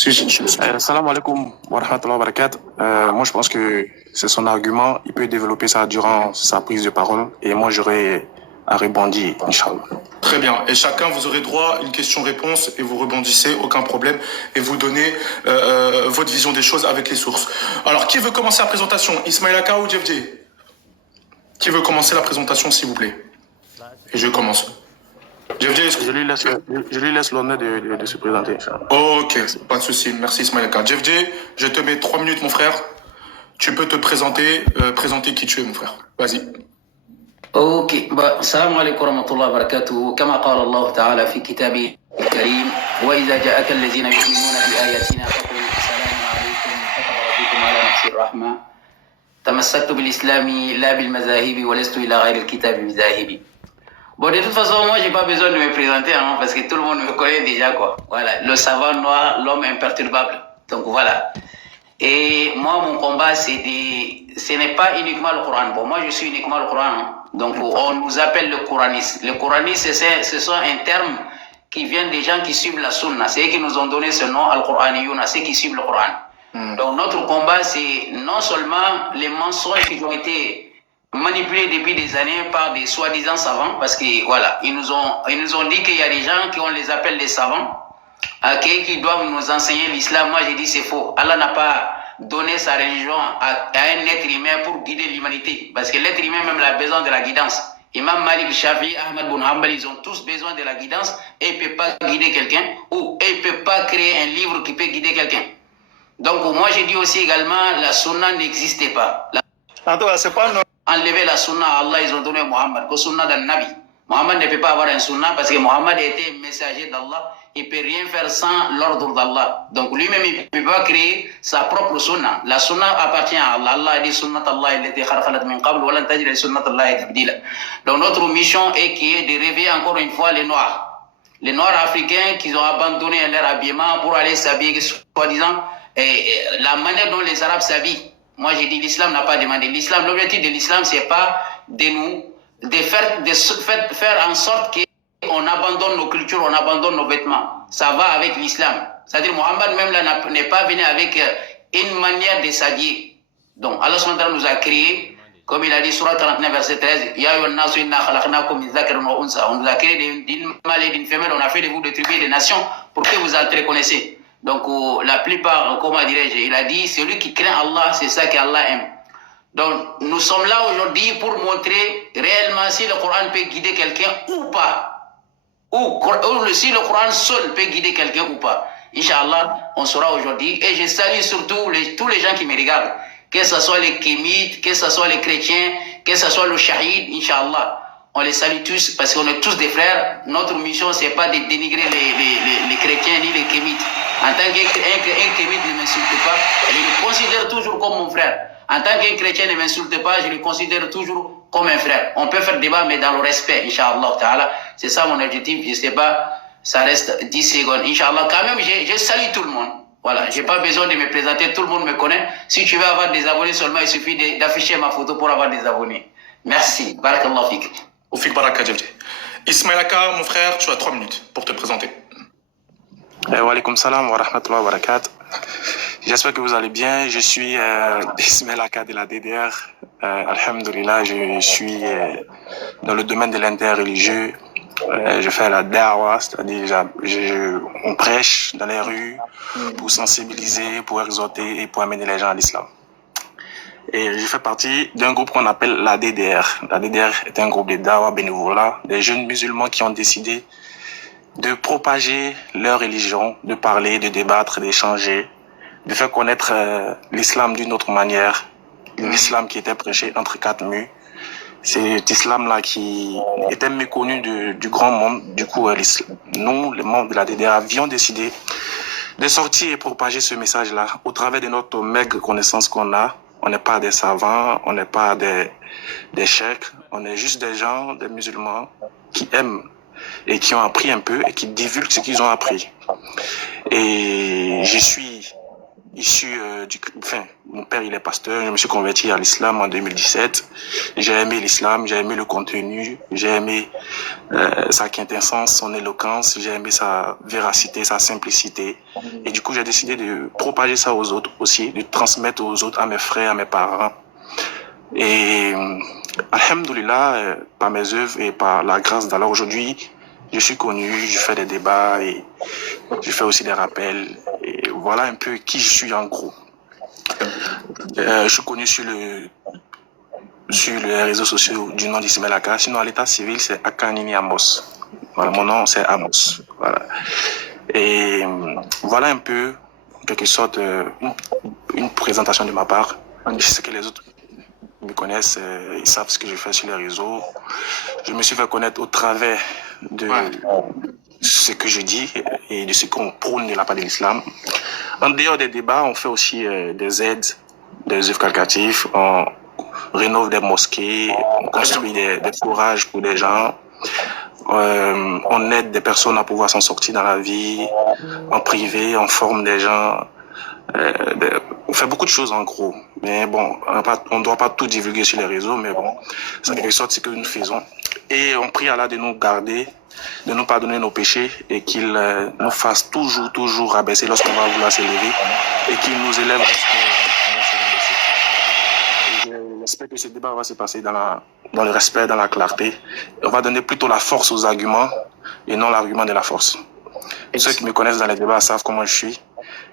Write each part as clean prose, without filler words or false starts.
Salam alaikum wa rahmatullahi wa barakatuh. Moi, je pense que c'est son argument. Il peut développer ça durant sa prise de parole. Et moi, j'aurai à rebondir, Inch'Allah. Très bien. Et chacun, vous aurez droit à une question-réponse et vous rebondissez, aucun problème. Et vous donnez votre vision des choses avec les sources. Alors, qui veut commencer la présentation? Ismail Aka ou JFJ? Qui veut commencer la présentation, s'il vous plaît? Et je commence. Je lui laisse l'honneur de se présenter. Ok, pas de souci. Merci Ismail Aka. JFJ, je te mets 3 minutes, mon frère. Tu peux te présenter, présenter qui tu es, mon frère. Vas-y. اوكي السلام عليكم ورحمه الله وبركاته. كما قال الله تعالى في كتابه الكريم: واذا جاءك الذين يؤمنون باياتنا فقل السلام عليكم كتب ربكم على نفسه الرحمه تمسكت بالاسلام لا بالمذاهب ولست الى غير الكتاب بذاهب. Bon, de toute façon, moi, j'ai pas besoin de me présenter, hein, parce que tout le monde me connaît déjà, quoi. Voilà, le savant noir, l'homme imperturbable. Donc voilà. Et moi, mon combat, ce n'est pas uniquement le Coran. Bon, moi, je suis uniquement le Coran. Hein. Donc, on nous appelle le Coraniste. Le Coraniste, ce sont un terme qui vient des gens qui suivent la Sunna. C'est eux qui nous ont donné ce nom, Al-Qur'aniyuna, ceux qui suivent le Coran. Donc, notre combat, c'est non seulement les mensonges qui ont été manipulés depuis des années par des soi-disant savants, parce que, voilà, ils nous ont dit qu'il y a des gens qui on les appelle des savants, qui doivent nous enseigner l'islam. Moi, j'ai dit c'est faux. Allah n'a pas donné sa religion à un être humain pour guider l'humanité. Parce que l'être humain même a besoin de la guidance. Imam Malik, Shafi, Ahmad bin Hanbal, ils ont tous besoin de la guidance et ils ne peuvent pas guider quelqu'un ou ils ne peuvent pas créer un livre qui peut guider quelqu'un. Donc, moi, j'ai dit aussi également, la sunna n'existait pas. En tout cas, c'est pas enlever la sunna à Allah, ils ont donné Muhammad, que sunna d'un Nabi. Muhammad ne peut pas avoir un sunna parce que Muhammad était messager d'Allah. Il ne peut rien faire sans l'ordre d'Allah. Donc lui-même, il ne peut pas créer sa propre sunna. La sunna appartient à Allah. Allah a dit sunnat Allah illati khalaqalat min qabl wa lan tajida sunnat Allah tabdila. Donc notre mission est de réveiller encore une fois les Noirs. Les Noirs africains qui ont abandonné leur habillement pour aller s'habiller, soi-disant, la manière dont les Arabes s'habillent. Moi, j'ai dit l'islam n'a pas demandé. L'islam, l'objectif de l'islam, c'est pas de faire en sorte qu'on abandonne nos cultures, on abandonne nos vêtements. Ça va avec l'islam. C'est-à-dire, Mohammed même là n'est pas venu avec une manière de s'habiller. Donc, Allah SWT nous a créé, comme il a dit, Surah 39, verset 13, on nous a créé d'une mâle et d'une femelle, on a fait de vous des tribus et des nations pour que vous reconnaissez. Donc, la plupart, comment dirais-je, il a dit, celui qui craint Allah, c'est ça qu'Allah aime. Donc, nous sommes là aujourd'hui pour montrer réellement si le Coran peut guider quelqu'un ou pas. Ou si le Coran seul peut guider quelqu'un ou pas. Inch'Allah, on saura aujourd'hui. Et je salue surtout tous les gens qui me regardent. Que ce soit les kémites, que ce soit les chrétiens, que ce soit le shahid, Inch'Allah. On les salue tous parce qu'on est tous des frères. Notre mission, ce n'est pas de dénigrer les chrétiens ni les kémites. En tant qu'un kémite ne m'insulte pas, je le considère toujours comme mon frère. En tant qu'un chrétien ne m'insulte pas, je le considère toujours comme un frère. On peut faire débat, mais dans le respect, Inch'Allah Ta'ala. C'est ça mon objectif. Je ne sais pas, ça reste 10 secondes. Inch'Allah, quand même, je salue tout le monde. Voilà, je n'ai pas besoin de me présenter, tout le monde me connaît. Si tu veux avoir des abonnés seulement, il suffit d'afficher ma photo pour avoir des abonnés. Merci. Barakallah fik. Oufik Baraka Djebdi. Ismail Aka, mon frère, tu as 3 minutes pour te présenter. Wa alaykoum salam wa rahmatullahi wa barakatuh. J'espère que vous allez bien. Je suis Ismail Aka de la DDR. Alhamdulillah, je suis dans le domaine de l'interreligieux. Je fais la da'wa, c'est-à-dire on prêche dans les rues pour sensibiliser, pour exhorter et pour amener les gens à l'islam. Et je fais partie d'un groupe qu'on appelle la DDR. La DDR est un groupe de da'wa bénévolat, des jeunes musulmans qui ont décidé de propager leur religion, de parler, de débattre, d'échanger, de faire connaître l'islam d'une autre manière, l'islam qui était prêché entre 4 murs. C'est cet islam-là qui était méconnu du grand monde. Du coup, nous, les membres de la DDR, avions décidé de sortir et propager ce message-là au travers de notre maigre connaissance qu'on a. On n'est pas des savants, on n'est pas des cheikhs, on est juste des gens, des musulmans qui aiment et qui ont appris un peu et qui divulguent ce qu'ils ont appris. Et je suis mon père il est pasteur, je me suis converti à l'islam en 2017. J'ai aimé l'islam, j'ai aimé le contenu, j'ai aimé sa quintessence, son éloquence, j'ai aimé sa véracité, sa simplicité. Et du coup, j'ai décidé de propager ça aux autres aussi, de transmettre aux autres, à mes frères, à mes parents. Et alhamdoulilah, par mes œuvres et par la grâce d'Allah, aujourd'hui, je suis connu, je fais des débats et je fais aussi des rappels. Et voilà un peu qui je suis en gros. Je suis connu sur les réseaux sociaux du nom d'Ismail Aka. Sinon, à l'état civil, c'est Akanini Amos. Voilà, mon nom, c'est Amos. Voilà. Et voilà un peu, en quelque sorte, une présentation de ma part. Je sais que les autres me connaissent, ils savent ce que je fais sur les réseaux. Je me suis fait connaître au travers de ce que je dis et de ce qu'on prône de la part de l'islam. En dehors des débats, on fait aussi des aides, des œuvres caritatives, on rénove des mosquées, on construit des fourrages pour des gens, on aide des personnes à pouvoir s'en sortir dans la vie, en privé, on forme des gens. On fait beaucoup de choses en gros, mais bon, on ne doit pas tout divulguer sur les réseaux, mais bon, c'est quelque chose que nous faisons. Et on prie Allah de nous garder, de nous pardonner nos péchés et qu'il nous fasse toujours abaisser lorsqu'on va vouloir s'élever et qu'il nous élève lorsqu'on va se rabaisser. J'espère que ce débat va se passer dans le respect, dans la clarté. On va donner plutôt la force aux arguments et non l'argument de la force. Et ceux qui me connaissent dans les débats savent comment je suis.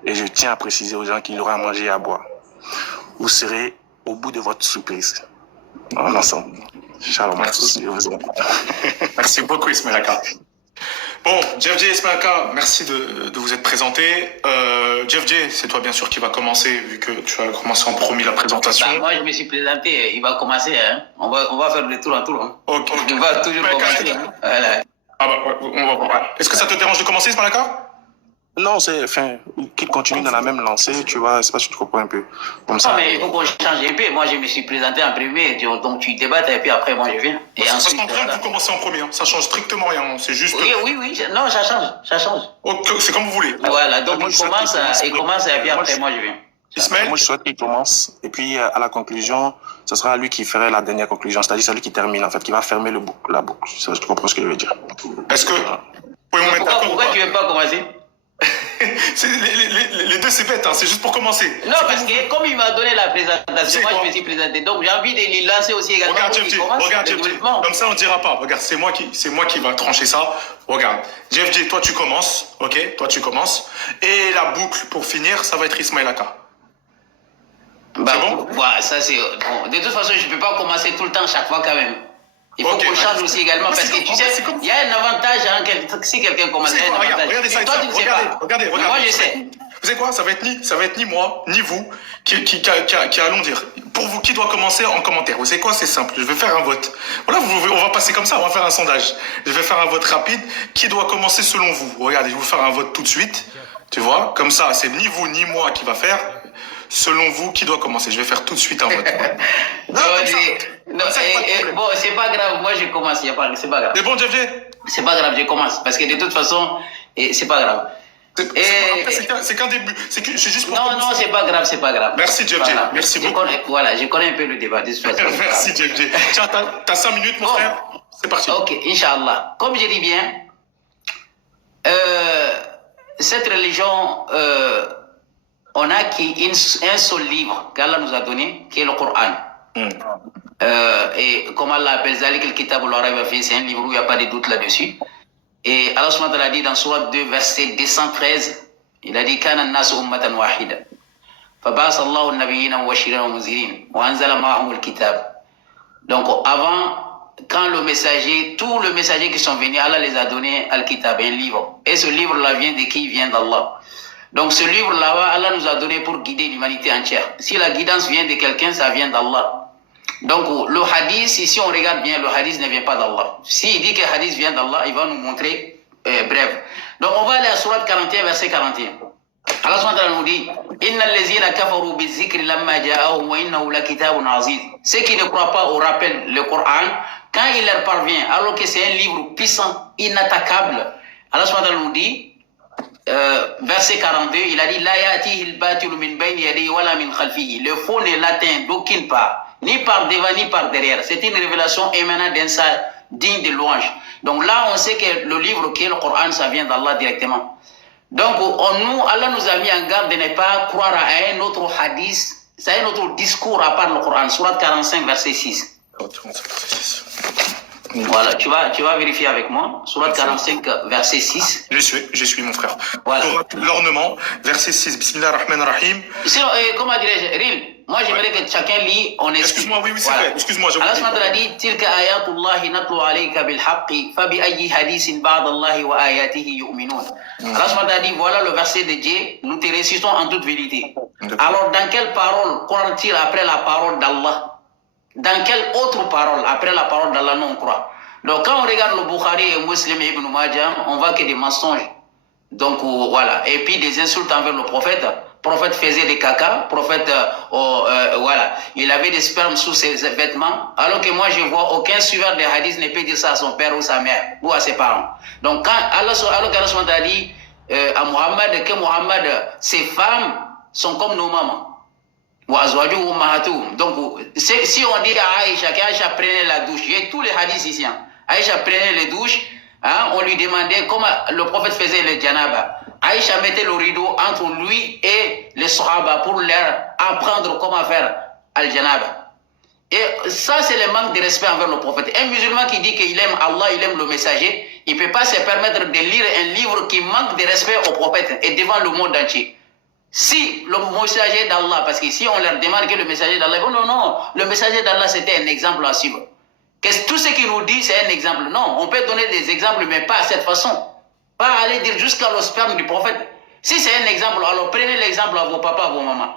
Et je tiens à préciser aux gens qu'il aura à manger et à boire. Vous serez au bout de votre surprise. En ensemble. Shalom à tous. Merci beaucoup, Ismail Aka. Bon, Jeff J, Ismail Aka, merci de vous être présenté. Jeff J, c'est toi bien sûr qui va commencer, vu que tu as commencé en premier la présentation. Moi, je me suis présenté, il va commencer. Hein. On va faire de tour en tour. Hein. Ok. Il va toujours commencer. Hein. Voilà. Ah bah, on va voir. Est-ce que ça te dérange de commencer, Ismail Aka? Non, qu'il continue dans la même lancée, tu vois, c'est pas si tu comprends un peu. Comme ça. Non, mais il faut qu'on change un peu. Moi, je me suis présenté en premier, donc tu débattes et puis après, moi, je viens. Et ça ensuite, change rien que vous commencez en premier, hein. Ça change strictement rien, c'est juste... Oui, non, ça change. Okay, c'est comme vous voulez. Voilà, donc il commence et puis après, moi, je viens. Ismaël, moi je souhaite qu'il commence et puis à la conclusion, ce sera lui qui ferait la dernière conclusion, c'est-à-dire c'est lui qui termine en fait, qui va fermer la boucle. Tu comprends ce que je veux dire? Est-ce que... Pourquoi tu ne veux pas commencer? Les deux c'est bête, hein. C'est juste pour commencer. Non, parce que comme il m'a donné la présentation, moi je me suis présenté, donc j'ai envie de lui lancer aussi également. Regarde Jeff J, comme ça on dira pas. Regarde, c'est moi qui va trancher ça. Regarde, Jeff J, toi tu commences, ok? Toi tu commences. Et la boucle pour finir, ça va être Ismail Aka. Bah, c'est bon? Voilà, ça c'est bon. De toute façon, je ne peux pas commencer tout le temps chaque fois quand même. Il faut qu'on change aussi également parce que tu sais, il y a un avantage si quelqu'un commence. Regardez ça, regardez. Moi je sais. Vous savez quoi? Ça va être ni moi, ni vous qui allons dire. Pour vous, qui doit commencer en commentaire? Vous savez quoi? C'est simple. Je vais faire un vote. Voilà, on va passer comme ça. On va faire un sondage. Je vais faire un vote rapide. Qui doit commencer selon vous? Regardez, je vais vous faire un vote tout de suite. Tu vois? Comme ça, c'est ni vous ni moi qui va faire. Selon vous, qui doit commencer? Je vais faire tout de suite un vote. Bon, c'est pas grave. Moi, je commence. C'est pas grave. C'est bon, Jeff J? C'est pas grave, je commence. Parce que de toute façon, c'est pas grave. C'est qu'un début. C'est juste pour Non, c'est pas grave. Merci, Jeff J. Merci beaucoup. Je connais un peu le débat. De toute façon. Merci, Jeff J. Tiens, t'as 5 minutes, mon frère. C'est parti. Ok, Inch'Allah. Comme je dis bien, cette religion, on a un seul livre qu'Allah nous a donné, qui est le Coran. Et comme Allah appelle Zalik al-Kitab c'est un livre où il n'y a pas de doute là-dessus. Et Allah subhanahu wa ta'ala dit dans Surah 2, verset 213, il a dit Kana an-nasu ummatan wahida. Faba'asa Allahu an-nabiyyina mubashirin wa munzirin wa anzala ma'ahum al-kitab. Donc avant, quand tous les messagers qui sont venus, Allah les a donné al-Kitab, un livre. Et ce livre-là vient de qui? Il vient d'Allah. Donc ce livre-là, Allah nous a donné pour guider l'humanité entière. Si la guidance vient de quelqu'un, ça vient d'Allah. Donc le hadith, si on regarde bien, le hadith ne vient pas d'Allah. S'il dit que le hadith vient d'Allah, il va nous montrer bref. Donc on va aller à Surat 41, verset 41. Allah subhanahu wa ta'ala nous dit Inna allazina kafaru bizikri lamma ja'ahum wa innahu lakitabun aziz. Ceux qui ne croient pas au rappel, le Coran, quand il leur parvient, alors que c'est un livre puissant, inattaquable, Allah subhanahu wa ta'ala nous dit verset 42, il a dit La ya'tihi al-batilu min bayni yadihi wala min khalfihi. Le faux ne l'atteint d'aucune part, ni par devant ni par derrière. C'est une révélation émanant d'un ça digne de louange. Donc là, on sait que le livre qui est le Coran, ça vient d'Allah directement. Donc Allah nous a mis en garde de ne pas croire à un autre hadith, c'est un autre discours à part le Coran. Surat 45, verset 6. Voilà, tu vas vérifier avec moi. Surat 45, verset 6. Je suis mon frère. Voilà. L'ornement, verset 6. Bismillah ar-Rahman ar-Rahim. Sinon, comment dirais-je, Ril, moi j'aimerais que chacun lit, on explique. Excuse-moi, oui, c'est vrai. Excuse-moi, j'ai oublié. Allah dit Tilka ayatullahi natlu alayka bil haqqi, fa bi ayyi hadithin ba'dallahi wa ayatihi yu'minun. Allah dit voilà le verset de Dieu, nous te récitons en toute vérité. Alors, dans quelle parole croit-il après la parole d'Allah? Dans quelle autre parole après la parole d'Allah nous on croit? Donc, quand on regarde le Bukhari et Muslim et Ibn Majah, on voit que des mensonges. Donc, voilà. Et puis des insultes envers le prophète. Le prophète faisait des caca. Le prophète, voilà. Il avait des spermes sous ses vêtements. Alors que moi, je vois aucun suiveur des hadiths ne peut dire ça à son père ou sa mère ou à ses parents. Donc, quand Allah a dit à Muhammad que Muhammad, ses femmes sont comme nos mamans. Donc, si on dit à Aïcha qu'Aïcha prenait la douche, il y a tous les hadiths ici. Aïcha prenait les douches, hein, on lui demandait comment le prophète faisait le janaba. Aïcha mettait le rideau entre lui et les sahaba pour leur apprendre comment faire al-janaba. Et ça, c'est le manque de respect envers le prophète. Un musulman qui dit qu'il aime Allah, il aime le messager, il ne peut pas se permettre de lire un livre qui manque de respect au prophète et devant le monde entier. Si le messager d'Allah, parce que si on leur demande que le messager d'Allah, oh non, le messager d'Allah c'était un exemple à suivre. Tout ce qu'il nous dit c'est un exemple. Non, on peut donner des exemples, mais pas à cette façon. Pas aller dire jusqu'à le sperme du prophète. Si c'est un exemple, alors prenez l'exemple à vos papas, à vos mamans.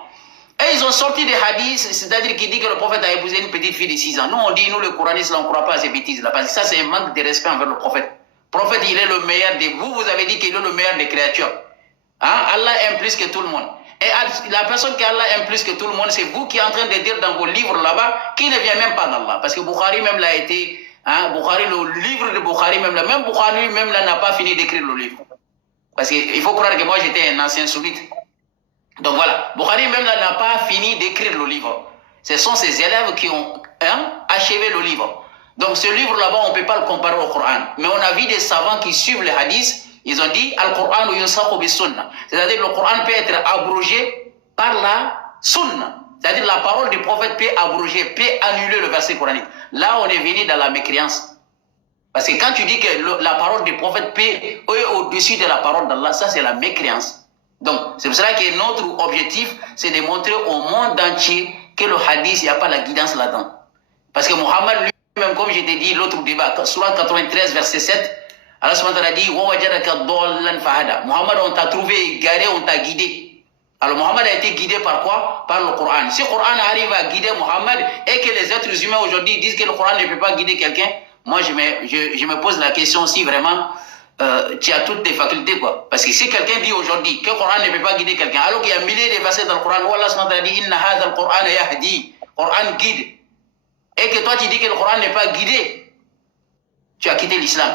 Et ils ont sorti des hadiths, c'est-à-dire qui dit que le prophète a épousé une petite fille de 6 ans. Nous on dit, nous les couranistes, on ne croit pas à ces bêtises-là, parce que ça c'est un manque de respect envers le prophète. Le prophète, il est le meilleur de vous, vous avez dit qu'il est le meilleur des créatures. Hein? Allah aime plus que tout le monde. Et la personne qu'Allah aime plus que tout le monde, c'est vous qui êtes en train de dire dans vos livres là-bas, qui ne vient même pas d'Allah. Parce que Bukhari même l'a été, hein, Bukhari, le livre de Bukhari même là, même Bukhari même là n'a pas fini d'écrire le livre. Parce qu'il faut croire que moi j'étais un ancien souvite. Donc voilà, Bukhari même là n'a pas fini d'écrire le livre. Ce sont ses élèves qui ont achevé le livre. Donc ce livre là-bas, on ne peut pas le comparer au Coran. Mais on a vu des savants qui suivent les hadiths. Ils ont dit Al-Qur'an yunsakhu bis-sunnah. C'est-à-dire que le Coran peut être abrogé par la sunna. C'est-à-dire la parole du prophète peut abroger, peut annuler le verset coranique. Là, on est venu dans la mécréance. Parce que quand tu dis que la parole du prophète peut est au-dessus de la parole d'Allah, ça c'est la mécréance. Donc, c'est pour cela que notre objectif, c'est de montrer au monde entier que le hadith, il n'y a pas la guidance là-dedans. Parce que Muhammad lui-même, comme je t'ai dit l'autre débat, Surat 93, verset 7, Allah a dit Muhammad, on t'a trouvé égaré, on t'a guidé. Alors Muhammad a été guidé par quoi? Par le Coran. Si le Coran arrive à guider Muhammad et que les êtres humains aujourd'hui disent que le Coran ne peut pas guider quelqu'un, moi je me pose la question si vraiment tu as toutes tes facultés, quoi. Parce que si quelqu'un dit aujourd'hui que le Coran ne peut pas guider quelqu'un, alors qu'il y a milliers de versets dans le Coran où Allah a dit Inna hadha al-Qur'an yahdi, Coran guide, et que toi tu dis que le Coran n'est pas guidé, tu as quitté l'islam.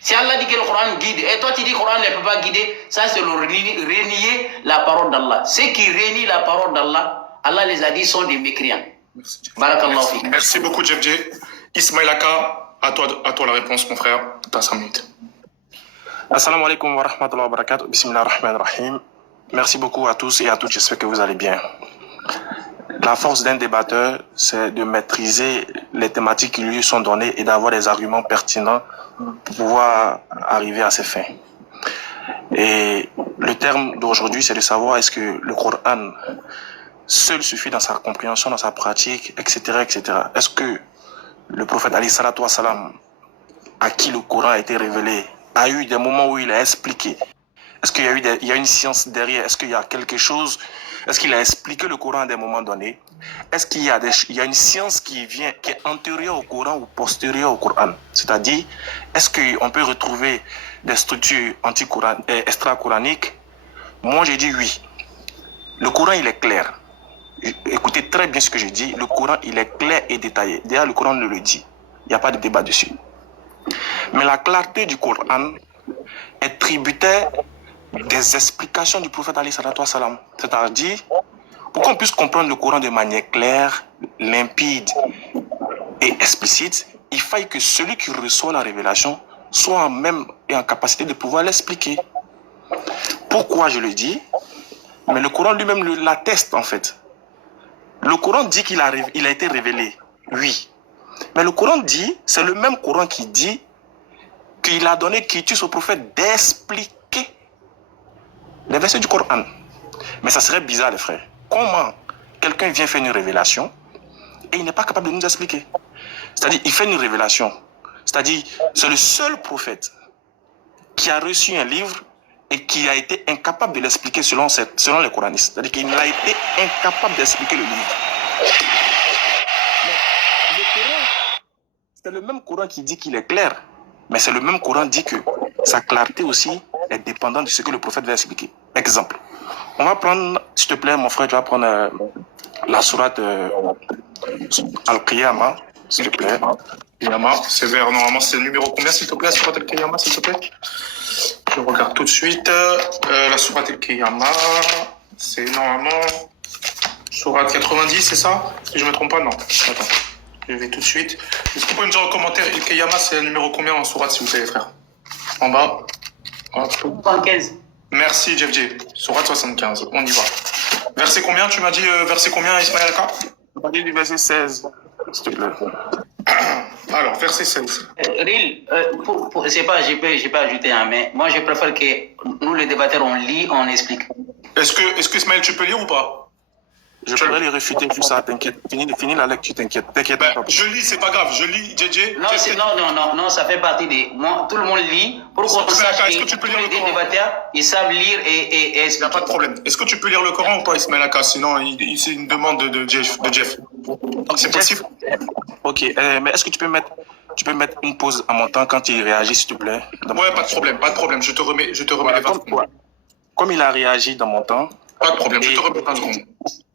Si Allah dit que le Coran guide, et toi tu dis que le Coran ne peut pas guider, ça c'est le renier la parole d'Allah. Ceux qui renient la parole d'Allah, Allah les a dit sont des mécréants. Merci beaucoup, Jeff J. Ismail Aka, à toi la réponse, mon frère. T'as 5 minutes. Assalamu alaikum wa rahmatullahi wa barakatuh. Bismillah ar-Rahman ar-Rahim. Merci beaucoup à tous et à toutes. J'espère que vous allez bien. La force d'un débatteur, c'est de maîtriser les thématiques qui lui sont données et d'avoir des arguments pertinents pour pouvoir arriver à ses fins. Et le terme d'aujourd'hui, c'est de savoir est-ce que le Coran seul suffit dans sa compréhension, dans sa pratique, etc., etc. Est-ce que le prophète alayhi salatu wa salam, à qui le Coran a été révélé, a eu des moments où il a expliqué? Est-ce qu'il y a eu il y a une science derrière? Est-ce qu'il y a quelque chose? Est-ce qu'il a expliqué le Coran à des moments donnés? Est-ce qu'il y a une science qui est antérieure au Coran ou postérieure au Coran? C'est-à-dire, est-ce qu'on peut retrouver des structures extra-coraniques? Moi, j'ai dit oui. Le Coran, il est clair. Écoutez très bien ce que je dis. Le Coran, il est clair et détaillé. D'ailleurs, le Coran le dit. Il n'y a pas de débat dessus. Mais la clarté du Coran est tributaire des explications du prophète alayhi salatu wa salam. C'est-à-dire, pour qu'on puisse comprendre le Coran de manière claire, limpide et explicite, il faille que celui qui reçoit la révélation soit en même et en capacité de pouvoir l'expliquer. Pourquoi je le dis? Mais le Coran lui-même l'atteste en fait. Le Coran dit qu'il a été révélé, oui. Mais le Coran dit, c'est le même Coran qui dit qu'il a donné quitus au prophète d'expliquer les versets du Coran. Mais ça serait bizarre les frères. Comment quelqu'un vient faire une révélation et il n'est pas capable de nous expliquer? C'est-à-dire, il fait une révélation. C'est-à-dire, c'est le seul prophète qui a reçu un livre et qui a été incapable de l'expliquer selon les coranistes. C'est-à-dire qu'il a été incapable d'expliquer le livre. Mais le Coran, c'est le même Coran qui dit qu'il est clair, mais c'est le même Coran qui dit que sa clarté aussi est dépendante de ce que le prophète va expliquer. Exemple, on va prendre, s'il te plaît, mon frère, tu vas prendre la sourate Al-Qiyamah, s'il te plaît. Al-Qiyamah, c'est vers, normalement, c'est le numéro combien, s'il te plaît, la sourate Al-Qiyamah, s'il te plaît? Je regarde tout de suite. La sourate Al-Qiyamah, c'est normalement sourate 90, c'est ça? Si je ne me trompe pas, non. Attends, je vais tout de suite. Est-ce que vous pouvez me dire en commentaire, Al-Qiyamah, c'est le numéro combien en sourate, s'il vous plaît, frère? En bas. 75. Merci, Jeff J. Sourate 75, on y va. Verset combien, tu m'as dit, verset combien, Ismaël Aka? On va dire du verset 16, s'il te plaît. Alors, verset 16. Ril, c'est pas, j'ai pas ajouté un, mais moi je préfère que nous les débatteurs on lit, on explique. Est-ce que Ismaël, tu peux lire ou pas? Je pourrais les réfuter, tout ça, t'inquiète. Finis la lecture, t'inquiète. T'inquiète Ben, pas. je lis, c'est pas grave. Je lis, JJ. Non, ça fait partie des. Moi, tout le monde lit. Pour qu'on sache que les débatteurs, ils savent lire et Il n'y a expliquer. pas de problème. Est-ce que tu peux lire le Coran ou pas, Ismaël Aka? Sinon, c'est une demande de Jeff. C'est possible? Ok, mais est-ce que tu peux mettre une pause à mon temps quand il réagit, s'il te plaît? Ouais, pas de problème. Je te remets Voilà, les 20 secondes. comme il a réagi dans mon temps. Pas de problème, je te remets 20 secondes.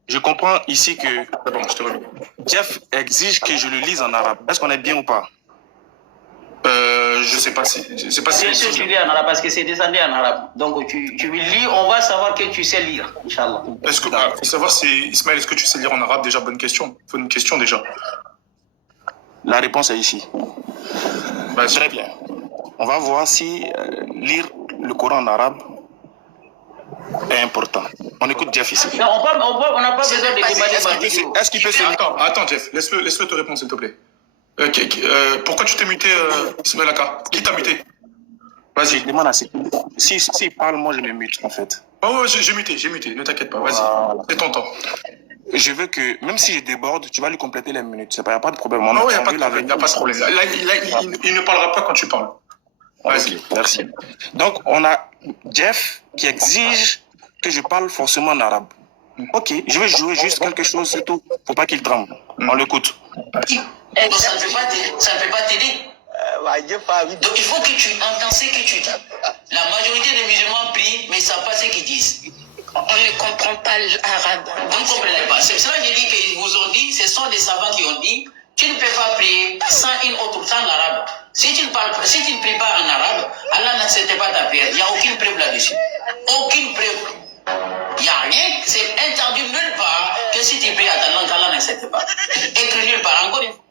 Je comprends ici que C'est bon, je te remets. Jeff exige que je le lise en arabe. Est-ce qu'on est bien ou pas? Je sais pas si. Bien sûr, tu lis en arabe parce que c'est descendu en arabe. Donc, tu lis, on va savoir que tu sais lire, Inch'Allah. Est-ce que, faut savoir si, Ismaël, est-ce que tu sais lire en arabe déjà? Bonne question. Bonne question déjà. La réponse est ici. Vas-y. Très bien. On va voir si lire le Coran en arabe est important. On écoute Jeff ici. Non, on n'a pas besoin de débattre. Est-ce qu'il peut se... Attends, Jeff, laisse-le te répondre, s'il te plaît. Pourquoi tu t'es muté, Ismaël Aka? Qui t'a muté? Vas-y. Je demande à s'il parle, moi je me mute en fait. Oh, j'ai muté, ne t'inquiète pas, vas-y. Voilà. C'est ton temps. Je veux que, même si je déborde, tu vas lui compléter les minutes. Il n'y a pas de problème. Non, il n'y a pas de problème. Là, il ne parlera pas quand tu parles. Vas-y. Okay, merci. Donc, on a Jeff qui exige que je parle forcément en arabe. Ok, je vais jouer juste quelque chose, c'est tout. Faut pas qu'il tremble. On l'écoute. Ça ne peut pas t'aider. Donc il faut que tu entends ce que tu dis. La majorité des musulmans prient, mais ils ne savent pas ce qu'ils disent. On ne comprend pas l'arabe. Vous ne comprenez pas. C'est cela que j'ai dit qu'ils vous ont dit, ce sont des savants qui ont dit, tu ne peux pas prier sans une autre, sans l'arabe. Si tu ne pries pas en arabe, Allah n'accepte pas ta prière. Il n'y a aucune preuve là-dessus. Aucune preuve. Il n'y a rien, c'est interdit nulle part que si tu pries à ta langue, Allah n'accepte pas. Écrit nulle part, encore une fois.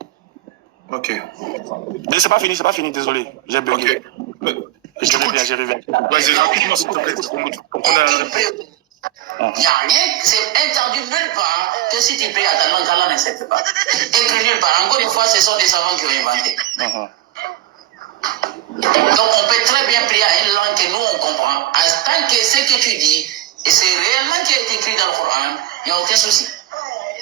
Ok. Mais c'est pas fini, désolé. J'ai bugué. Ok. Je reviens. Vas-y, rapidement, s'il te plaît, pour qu'on ait la réponse. Il n'y a rien, c'est interdit nulle part que si tu pries à ta langue, Allah n'accepte pas. Écrit nulle part, encore une fois, ce sont des savants qui ont inventé. Donc on peut très bien prier à une langue que nous on comprend. Tant que ce que tu dis, et c'est réellement qui est écrit dans le Coran, il n'y a aucun souci.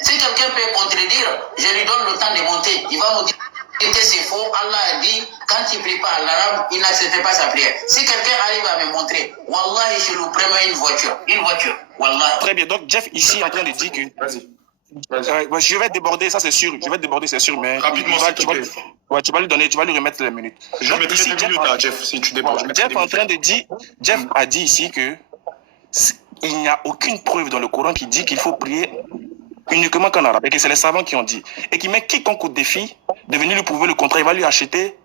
Si quelqu'un peut contredire, je lui donne le temps de monter. Il va me dire que c'est faux. Allah a dit, quand il ne prie pas en arabe, il n'accepte pas sa prière. Si quelqu'un arrive à me montrer, Wallah, je lui promets une voiture. Wallah. Très bien, donc Jeff ici est en train de dire que... Vas-y. je vais déborder, ça c'est sûr. Mais rapidement, tu vas lui remettre les minutes. Je mettrai des minutes à Jeff si tu débordes. Jeff a dit ici que il n'y a aucune preuve dans le Coran qui dit qu'il faut prier uniquement qu'en arabe, et que c'est les savants qui ont dit, et qui met quiconque au défi de venir lui prouver le contraire, il va lui acheter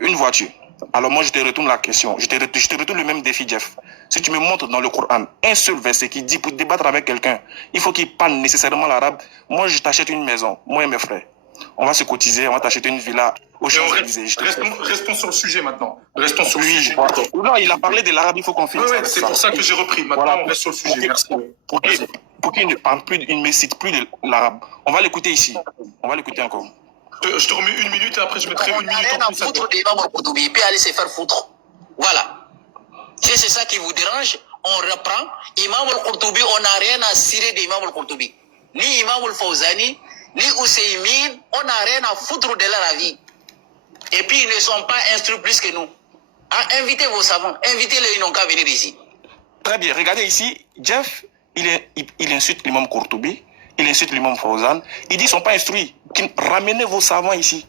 une voiture. Alors moi je te retourne la question, je te retourne le même défi, Jeff. Si tu me montres dans le Coran un seul verset qui dit pour débattre avec quelqu'un, il faut qu'il parle nécessairement l'arabe. Moi, je t'achète une maison, moi et mes frères. On va se cotiser, on va t'acheter une villa au Champs-Élysées. Restons sur le sujet maintenant. Restons sur le sujet. Non, il a parlé de l'arabe, il faut qu'on finisse. Oui, c'est pour ça que j'ai repris. Maintenant, on reste sur le sujet. Merci. Pour qu'il ne parle plus, il ne me cite plus de l'arabe. On va l'écouter ici. On va l'écouter encore. Je te remets 1 minute et après je mettrai 1 minute en plus. Il peut aller se faire foutre. Voilà. Si c'est ça qui vous dérange, on reprend. Imam al-Qurtubi, on n'a rien à cirer d'Imam al-Qurtubi. Ni Imam al-Fawzani, ni Ousseymine, on n'a rien à foutre de leur avis. Et puis ils ne sont pas instruits plus que nous. Ah, invitez vos savants, invitez-les, ils n'ont qu'à venir ici. Très bien, regardez ici, Jeff, il insulte l'imam Qurtubi, il insulte l'imam Fawzan, il dit qu'ils ne sont pas instruits. Ramenez vos savants ici.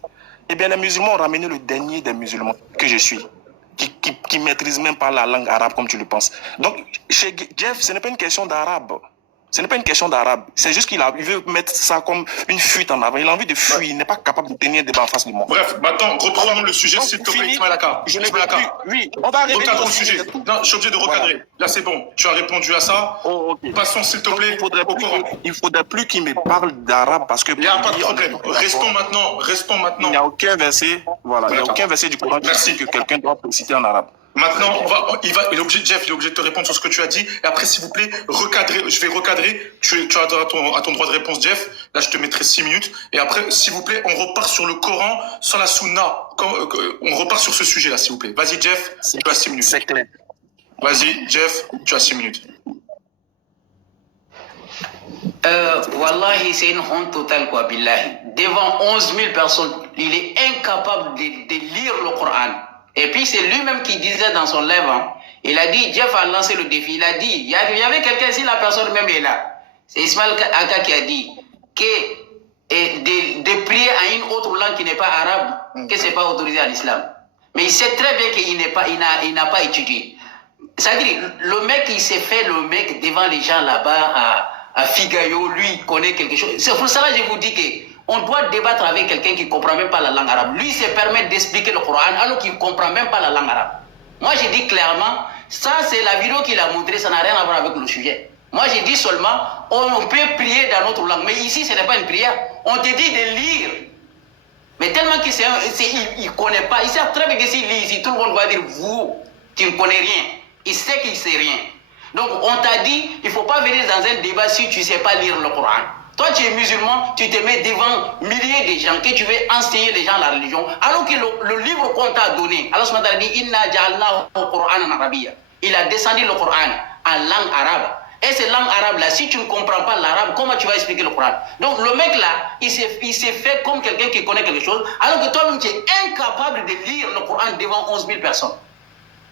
Eh bien, les musulmans ont ramené le dernier des musulmans que je suis, qui ne maîtrise même pas la langue arabe comme tu le penses. Donc, chez Jeff, ce n'est pas une question d'arabe. Ce n'est pas une question d'arabe. C'est juste qu'il veut mettre ça comme une fuite en avant. Il a envie de fuir. Il n'est pas capable de tenir un débat en face du monde. Bref, maintenant, reprenons le sujet, s'il te plaît, Ismaël Aka. Je ne veux plus. Oui, on va arrêter. Recadre le sujet. Non, je suis obligé de recadrer. Voilà. Là, c'est bon. Tu as répondu à ça. Oh, okay. Passons, s'il te plaît, au Coran. Il ne faudrait plus qu'il me parle d'arabe parce que... Il n'y a pas de problème. Restons maintenant. Il n'y a aucun verset, voilà, il n'y a aucun verset du Coran qui dit que quelqu'un doit citer en arabe. Maintenant, Jeff, il est obligé de te répondre sur ce que tu as dit. Et après, s'il vous plaît, recadrer. Je vais recadrer. Tu as ton droit de réponse, Jeff. Là, je te mettrai 6 minutes. Et après, s'il vous plaît, on repart sur le Coran, sur la Sunna. On repart sur ce sujet-là, s'il vous plaît. Vas-y, Jeff, tu as 6 minutes. C'est clair. Vas-y, Jeff, tu as 6 minutes. Wallahi, c'est une honte totale, quoi, billahi. Devant 11 000 personnes, il est incapable de lire le Coran. Et puis c'est lui-même qui disait dans son livre, hein, il a dit, Jeff a lancé le défi, il a dit, il y avait quelqu'un ici, la personne même est là. C'est Ismaël Aka qui a dit que de prier à une autre langue qui n'est pas arabe, que ce n'est pas autorisé à l'islam. Mais il sait très bien qu'il n'a pas étudié. C'est-à-dire, le mec, il s'est fait le mec devant les gens là-bas à Figayo, lui, il connaît quelque chose. C'est pour cela que je vous dis que on doit débattre avec quelqu'un qui ne comprend même pas la langue arabe. Lui, il se permet d'expliquer le Coran alors qu'il ne comprend même pas la langue arabe. Moi, j'ai dit clairement, ça, c'est la vidéo qu'il a montrée, ça n'a rien à voir avec le sujet. Moi, j'ai dit seulement, on peut prier dans notre langue. Mais ici, ce n'est pas une prière. On te dit de lire. Mais tellement qu'il ne connaît pas. Il sait très bien que s'il lit ici, tout le monde va dire, vous, tu ne connais rien. Il sait qu'il ne sait rien. Donc, on t'a dit, il ne faut pas venir dans un débat si tu ne sais pas lire le Coran. Toi, tu es musulman, tu te mets devant milliers de gens, que tu veux enseigner les gens la religion, alors que le livre qu'on t'a donné, Allah subhanahu wa ta'ala dit, Inna ja'alnahu Qur'anan arabiyya. Il a descendu le Coran en langue arabe. Et cette langue arabe-là, si tu ne comprends pas l'arabe, comment tu vas expliquer le Coran? Donc, le mec-là, il s'est fait comme quelqu'un qui connaît quelque chose, alors que toi-même, tu es incapable de lire le Coran devant 11 000 personnes.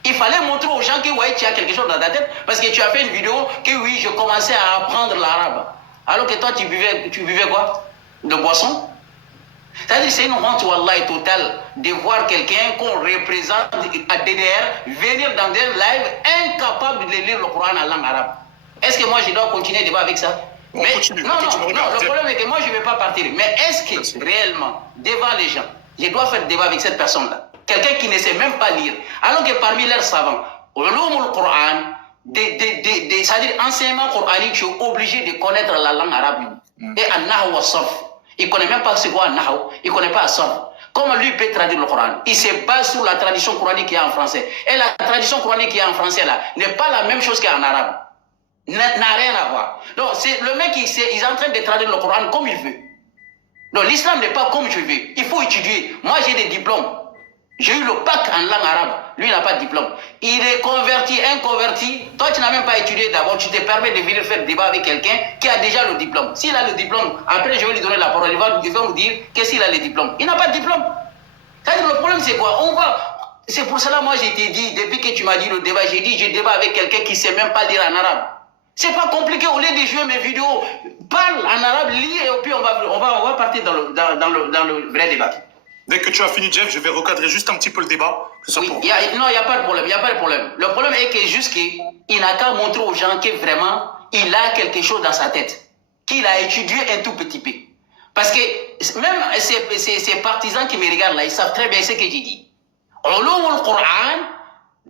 Il fallait montrer aux gens que ouais, tu as quelque chose dans ta tête, parce que tu as fait une vidéo que oui, je commençais à apprendre l'arabe. Alors que toi, tu buvais quoi? De boisson? C'est-à-dire, c'est une honte, wallahi, totale de voir quelqu'un qu'on représente à DDR venir dans des lives incapable de lire le Coran en langue arabe. Est-ce que moi, je dois continuer le débat avec ça? Non, le problème est que moi, je ne vais pas partir. Mais est-ce que réellement, devant les gens, je dois faire débat avec cette personne-là? Quelqu'un qui ne sait même pas lire. Alors que parmi leurs savants, ulumul Coran, c'est-à-dire enseignement coranique, tu es obligé de connaître la langue arabe. Et an-nahw wa sarf. Il ne connaît même pas ce qu'est an-nahw, il ne connaît pas sarf. Comment lui peut traduire le Coran? Il se base sur la tradition coranique qui est en français. Et la tradition coranique qui est en français là n'est pas la même chose qu'en arabe. N'a rien à voir. Donc le mec il est en train de traduire le Coran comme il veut. Donc l'islam n'est pas comme je veux. Il faut étudier. Moi j'ai des diplômes. J'ai eu le bac en langue arabe. Lui, il n'a pas de diplôme. Il est converti, inconverti. Toi, tu n'as même pas étudié d'abord. Tu te permets de venir faire débat avec quelqu'un qui a déjà le diplôme. S'il a le diplôme, après, je vais lui donner la parole. Il va nous dire qu'est-ce qu'il a le diplôme. Il n'a pas de diplôme. C'est-à-dire, le problème, c'est quoi? C'est pour cela, moi, j'ai dit, depuis que tu m'as dit le débat, j'ai dit, je débat avec quelqu'un qui ne sait même pas lire en arabe. C'est pas compliqué. Au lieu de jouer mes vidéos, parle en arabe, lis, et puis on va partir dans le vrai débat. Dès que tu as fini, Jeff, je vais recadrer juste un petit peu le débat. Oui, non, il n'y a pas de problème. Le problème est que juste qu'il n'a qu'à montrer aux gens que vraiment, il a quelque chose dans sa tête. Qu'il a étudié un tout petit peu. Parce que même ces partisans qui me regardent là, ils savent très bien ce que j'ai dit. Ulumul Qur'an,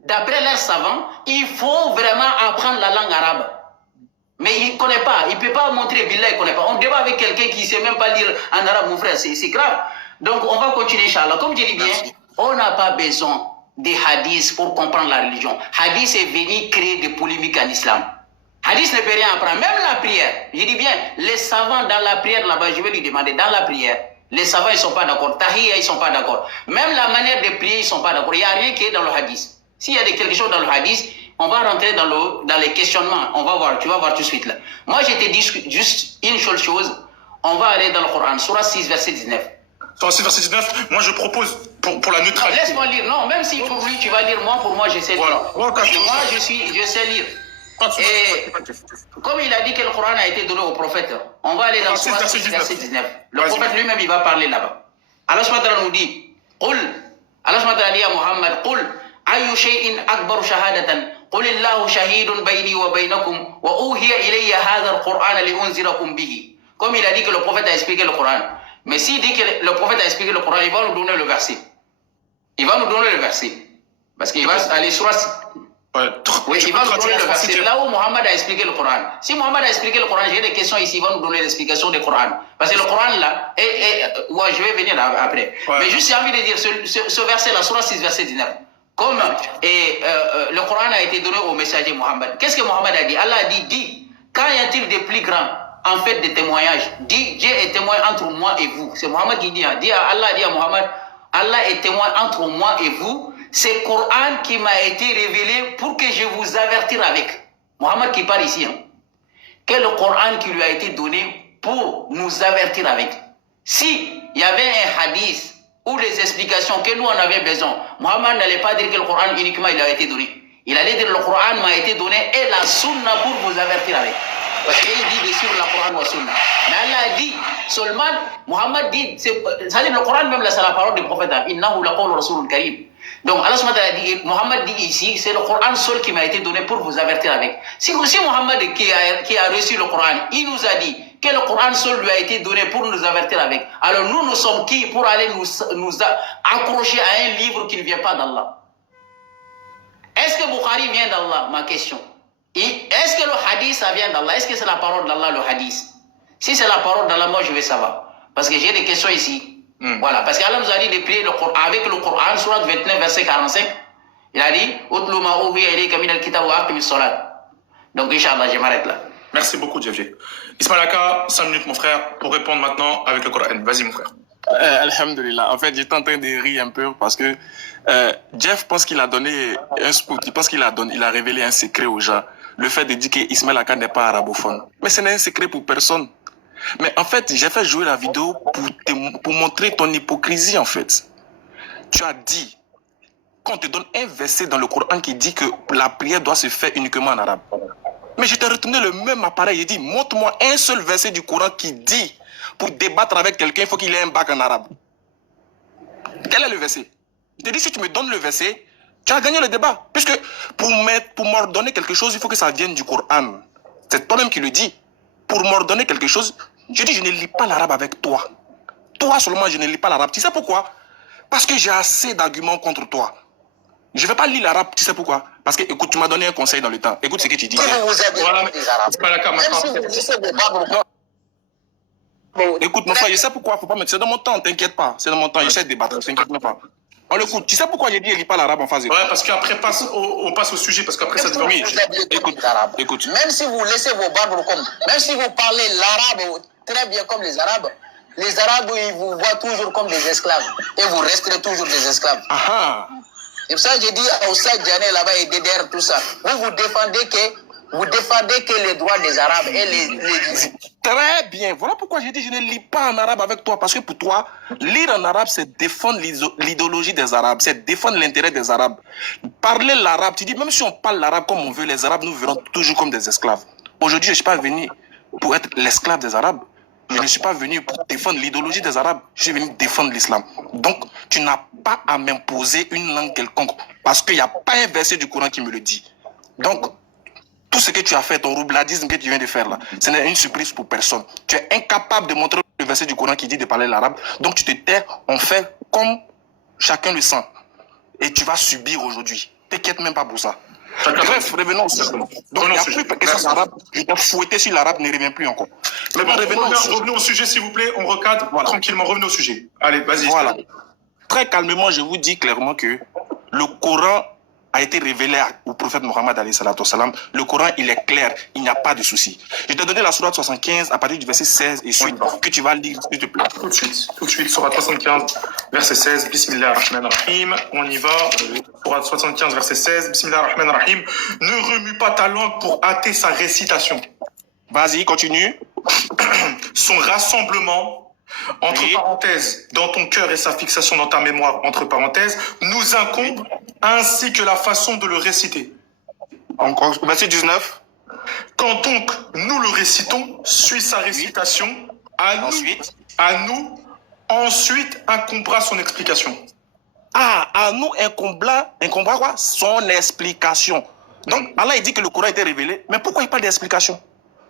d'après leurs savants, il faut vraiment apprendre la langue arabe. Mais il ne connaît pas, il ne peut pas montrer, Billah, il ne connaît pas. On débat avec quelqu'un qui ne sait même pas lire en arabe, mon frère, c'est grave. Donc on va continuer, Inch'Allah. Comme je dis bien, on n'a pas besoin des hadiths pour comprendre la religion. Hadith est venu créer des polémiques en islam. Hadith ne peut rien apprendre, même la prière. Je dis bien, les savants dans la prière là-bas, je vais lui demander, dans la prière, les savants ils ne sont pas d'accord, Tahiyya ils ne sont pas d'accord. Même la manière de prier, ils ne sont pas d'accord. Il n'y a rien qui est dans le hadith. S'il y a quelque chose dans le hadith, on va rentrer dans les questionnements. On va voir, tu vas voir tout de suite là. Moi, je te dis juste une seule chose. On va aller dans le Coran, Surah 6, verset 19. Surah 6, verset 19, moi je propose pour la neutralité. Laisse-moi lire. Non, même si pour lui, tu vas lire, pour moi, je sais lire. Voilà. Parce que moi, je sais lire. Et comme il a dit que le Coran a été donné au prophète, on va aller dans Surah 6, verset 19. Le prophète lui-même, il va parler là-bas. Allah nous dit, قل Allah dit à Muhammad, قل أي شيء أكبر شهادة قل الله شهيد بيني وبينكم وأوحي إلي هذا القرآن لأنذركم به. Comme il a dit que le prophète a expliqué le Coran. Mais s'il dit que le prophète a expliqué le Coran, il va nous donner le verset. Il va nous donner le verset. Parce qu'il va aller sur... Oui, il va nous donner le verset. Là où Mohammed a expliqué le Coran. Si Mohammed a expliqué le Coran, j'ai des questions ici, il va nous donner l'explication du Coran. Parce que le Coran là, ouais, je vais venir après. Ouais. Mais juste j'ai envie de dire, ce verset là, Surah 6, verset 19. Comme le Coran a été donné au messager Mohammed. Qu'est-ce que Mohammed a dit? Allah a dit, dis, quand y a-t-il des plus grands en fait des témoignages? Dis, Dieu est témoin entre moi et vous. C'est Mohammed qui dit, Allah dit à Mohammed, Allah est témoin entre moi et vous. C'est le Coran qui m'a été révélé pour que je vous avertisse avec. Mohammed qui parle ici. Que le Coran qui lui a été donné pour nous avertir avec. Si il y avait un hadith ou des explications que nous en avions besoin, Mohammed n'allait pas dire que le Coran uniquement il a été donné. Il allait dire le Coran m'a été donné et la sunna pour vous avertir avec. Parce qu'il dit de suivre la Coran ou la sunna. Mais Allah a dit seulement, Mohammed dit, c'est-à-dire le Coran même là c'est la parole du prophète. Innahu laqawlu rasulun karim. Donc Allah a dit, Mohammed dit ici, c'est le Coran seul qui m'a été donné pour vous avertir avec. Si Mohammed qui a reçu le Coran, il nous a dit que le Coran seul lui a été donné pour nous avertir avec. Alors nous sommes qui pour aller nous accrocher à un livre qui ne vient pas d'Allah? Est-ce que Bukhari vient d'Allah? Ma question. Est-ce que le hadith ça vient d'Allah? Est-ce que c'est la parole d'Allah le hadith? Si c'est la parole d'Allah, moi je vais savoir. Parce que j'ai des questions ici. Voilà, parce qu'Allah nous a dit de prier avec le Coran, Surah 29, verset 45. Il a dit, donc Inch'Allah, je m'arrête là. Merci beaucoup, Djevje. Ismail Aka, 5 minutes, mon frère, pour répondre maintenant avec le Coran. Vas-y, mon frère. Alhamdulillah. En fait, j'étais en train de rire un peu parce que Jeff pense qu'il a donné un scoop. Il pense qu'il a révélé un secret aux gens. Le fait de dire qu'Ismail Aka n'est pas arabophone. Mais ce n'est un secret pour personne. Mais en fait, j'ai fait jouer la vidéo pour montrer ton hypocrisie, en fait. Tu as dit qu'on te donne un verset dans le Coran qui dit que la prière doit se faire uniquement en arabe. Mais je t'ai retourné le même appareil et dit, montre-moi un seul verset du Coran qui dit, pour débattre avec quelqu'un, il faut qu'il ait un bac en arabe. Quel est le verset? Je te dis, si tu me donnes le verset, tu as gagné le débat. Puisque pour m'ordonner quelque chose, il faut que ça vienne du Coran. C'est toi-même qui le dis. Pour m'ordonner quelque chose, je dis, je ne lis pas l'arabe avec toi. Toi seulement, je ne lis pas l'arabe. Tu sais pourquoi? Parce que j'ai assez d'arguments contre toi. Je ne vais pas lire l'arabe, tu sais pourquoi? Parce que, écoute, tu m'as donné un conseil dans le temps. Écoute ce que tu dis. Voilà, des arabes. Écoute, mon frère, je sais pourquoi. Faut pas mettre. C'est dans mon temps, t'inquiète pas. C'est dans mon temps, j'essaie de débattre, t'inquiète même pas. On l'écoute. Tu sais pourquoi j'ai dit, il lit pas l'arabe en face de toi? Ouais, parce qu'après, on passe au sujet, parce qu'après, ça devient... Oui, écoute. Même si vous laissez vos barbes comme... Même si vous parlez l'arabe très bien comme les Arabes, ils vous voient toujours comme des esclaves. Et vous resterez toujours des esclaves. C'est pour ça que j'ai dit à Oussa Djané là-bas et DDR, tout ça. Vous défendez que les droits des Arabes et les... Très bien. Voilà pourquoi j'ai dit je ne lis pas en arabe avec toi. Parce que pour toi, lire en arabe, c'est défendre l'idéologie des Arabes. C'est défendre l'intérêt des Arabes. Parler l'arabe, tu dis, même si on parle l'arabe comme on veut, les Arabes nous verront toujours comme des esclaves. Aujourd'hui, je ne suis pas venu pour être l'esclave des Arabes. Je ne suis pas venu pour défendre l'idéologie des Arabes. Je suis venu défendre l'islam. Donc, tu n'as pas à m'imposer une langue quelconque. Parce qu'il n'y a pas un verset du Coran qui me le dit. Donc, tout ce que tu as fait, ton roubladisme que tu viens de faire là, ce n'est une surprise pour personne. Tu es incapable de montrer le verset du Coran qui dit de parler l'arabe. Donc, tu te tais, on fait comme chacun le sent. Et tu vas subir aujourd'hui. T'inquiète même pas pour ça. Bref, revenons au sujet. Donc, il n'y a plus de questions d'arabe. Je t'ai fouetté sur l'arabe, ne reviens plus encore. Mais bon, revenons au sujet, s'il vous plaît. On recadre tranquillement. Revenez au sujet. Allez, vas-y. Voilà. Très calmement, je vous dis clairement que le Coran a été révélé au prophète Mohammed alayhi salatu wassalam. Le Coran, il est clair, il n'y a pas de souci. Je t'ai donné la sourate 75 à partir du verset 16 et suite que tu vas lire, s'il te plaît. Tout de suite, sourate 75, verset 16. Bismillah ar-Rahman ar-Rahim. On y va. Sourate 75, verset 16. Bismillah ar-Rahman ar-Rahim. Ne remue pas ta langue pour hâter sa récitation. Vas-y, continue. Son rassemblement, entre parenthèses, dans ton cœur et sa fixation dans ta mémoire, entre parenthèses, nous incombe, ainsi que la façon de le réciter. Encore, verset 19. Quand donc nous le récitons, suit sa récitation, à nous, ensuite incombera son explication. Ah, à nous incombera quoi? Son explication. Donc, Allah il dit que le Coran a été révélé, mais pourquoi il parle d'explication?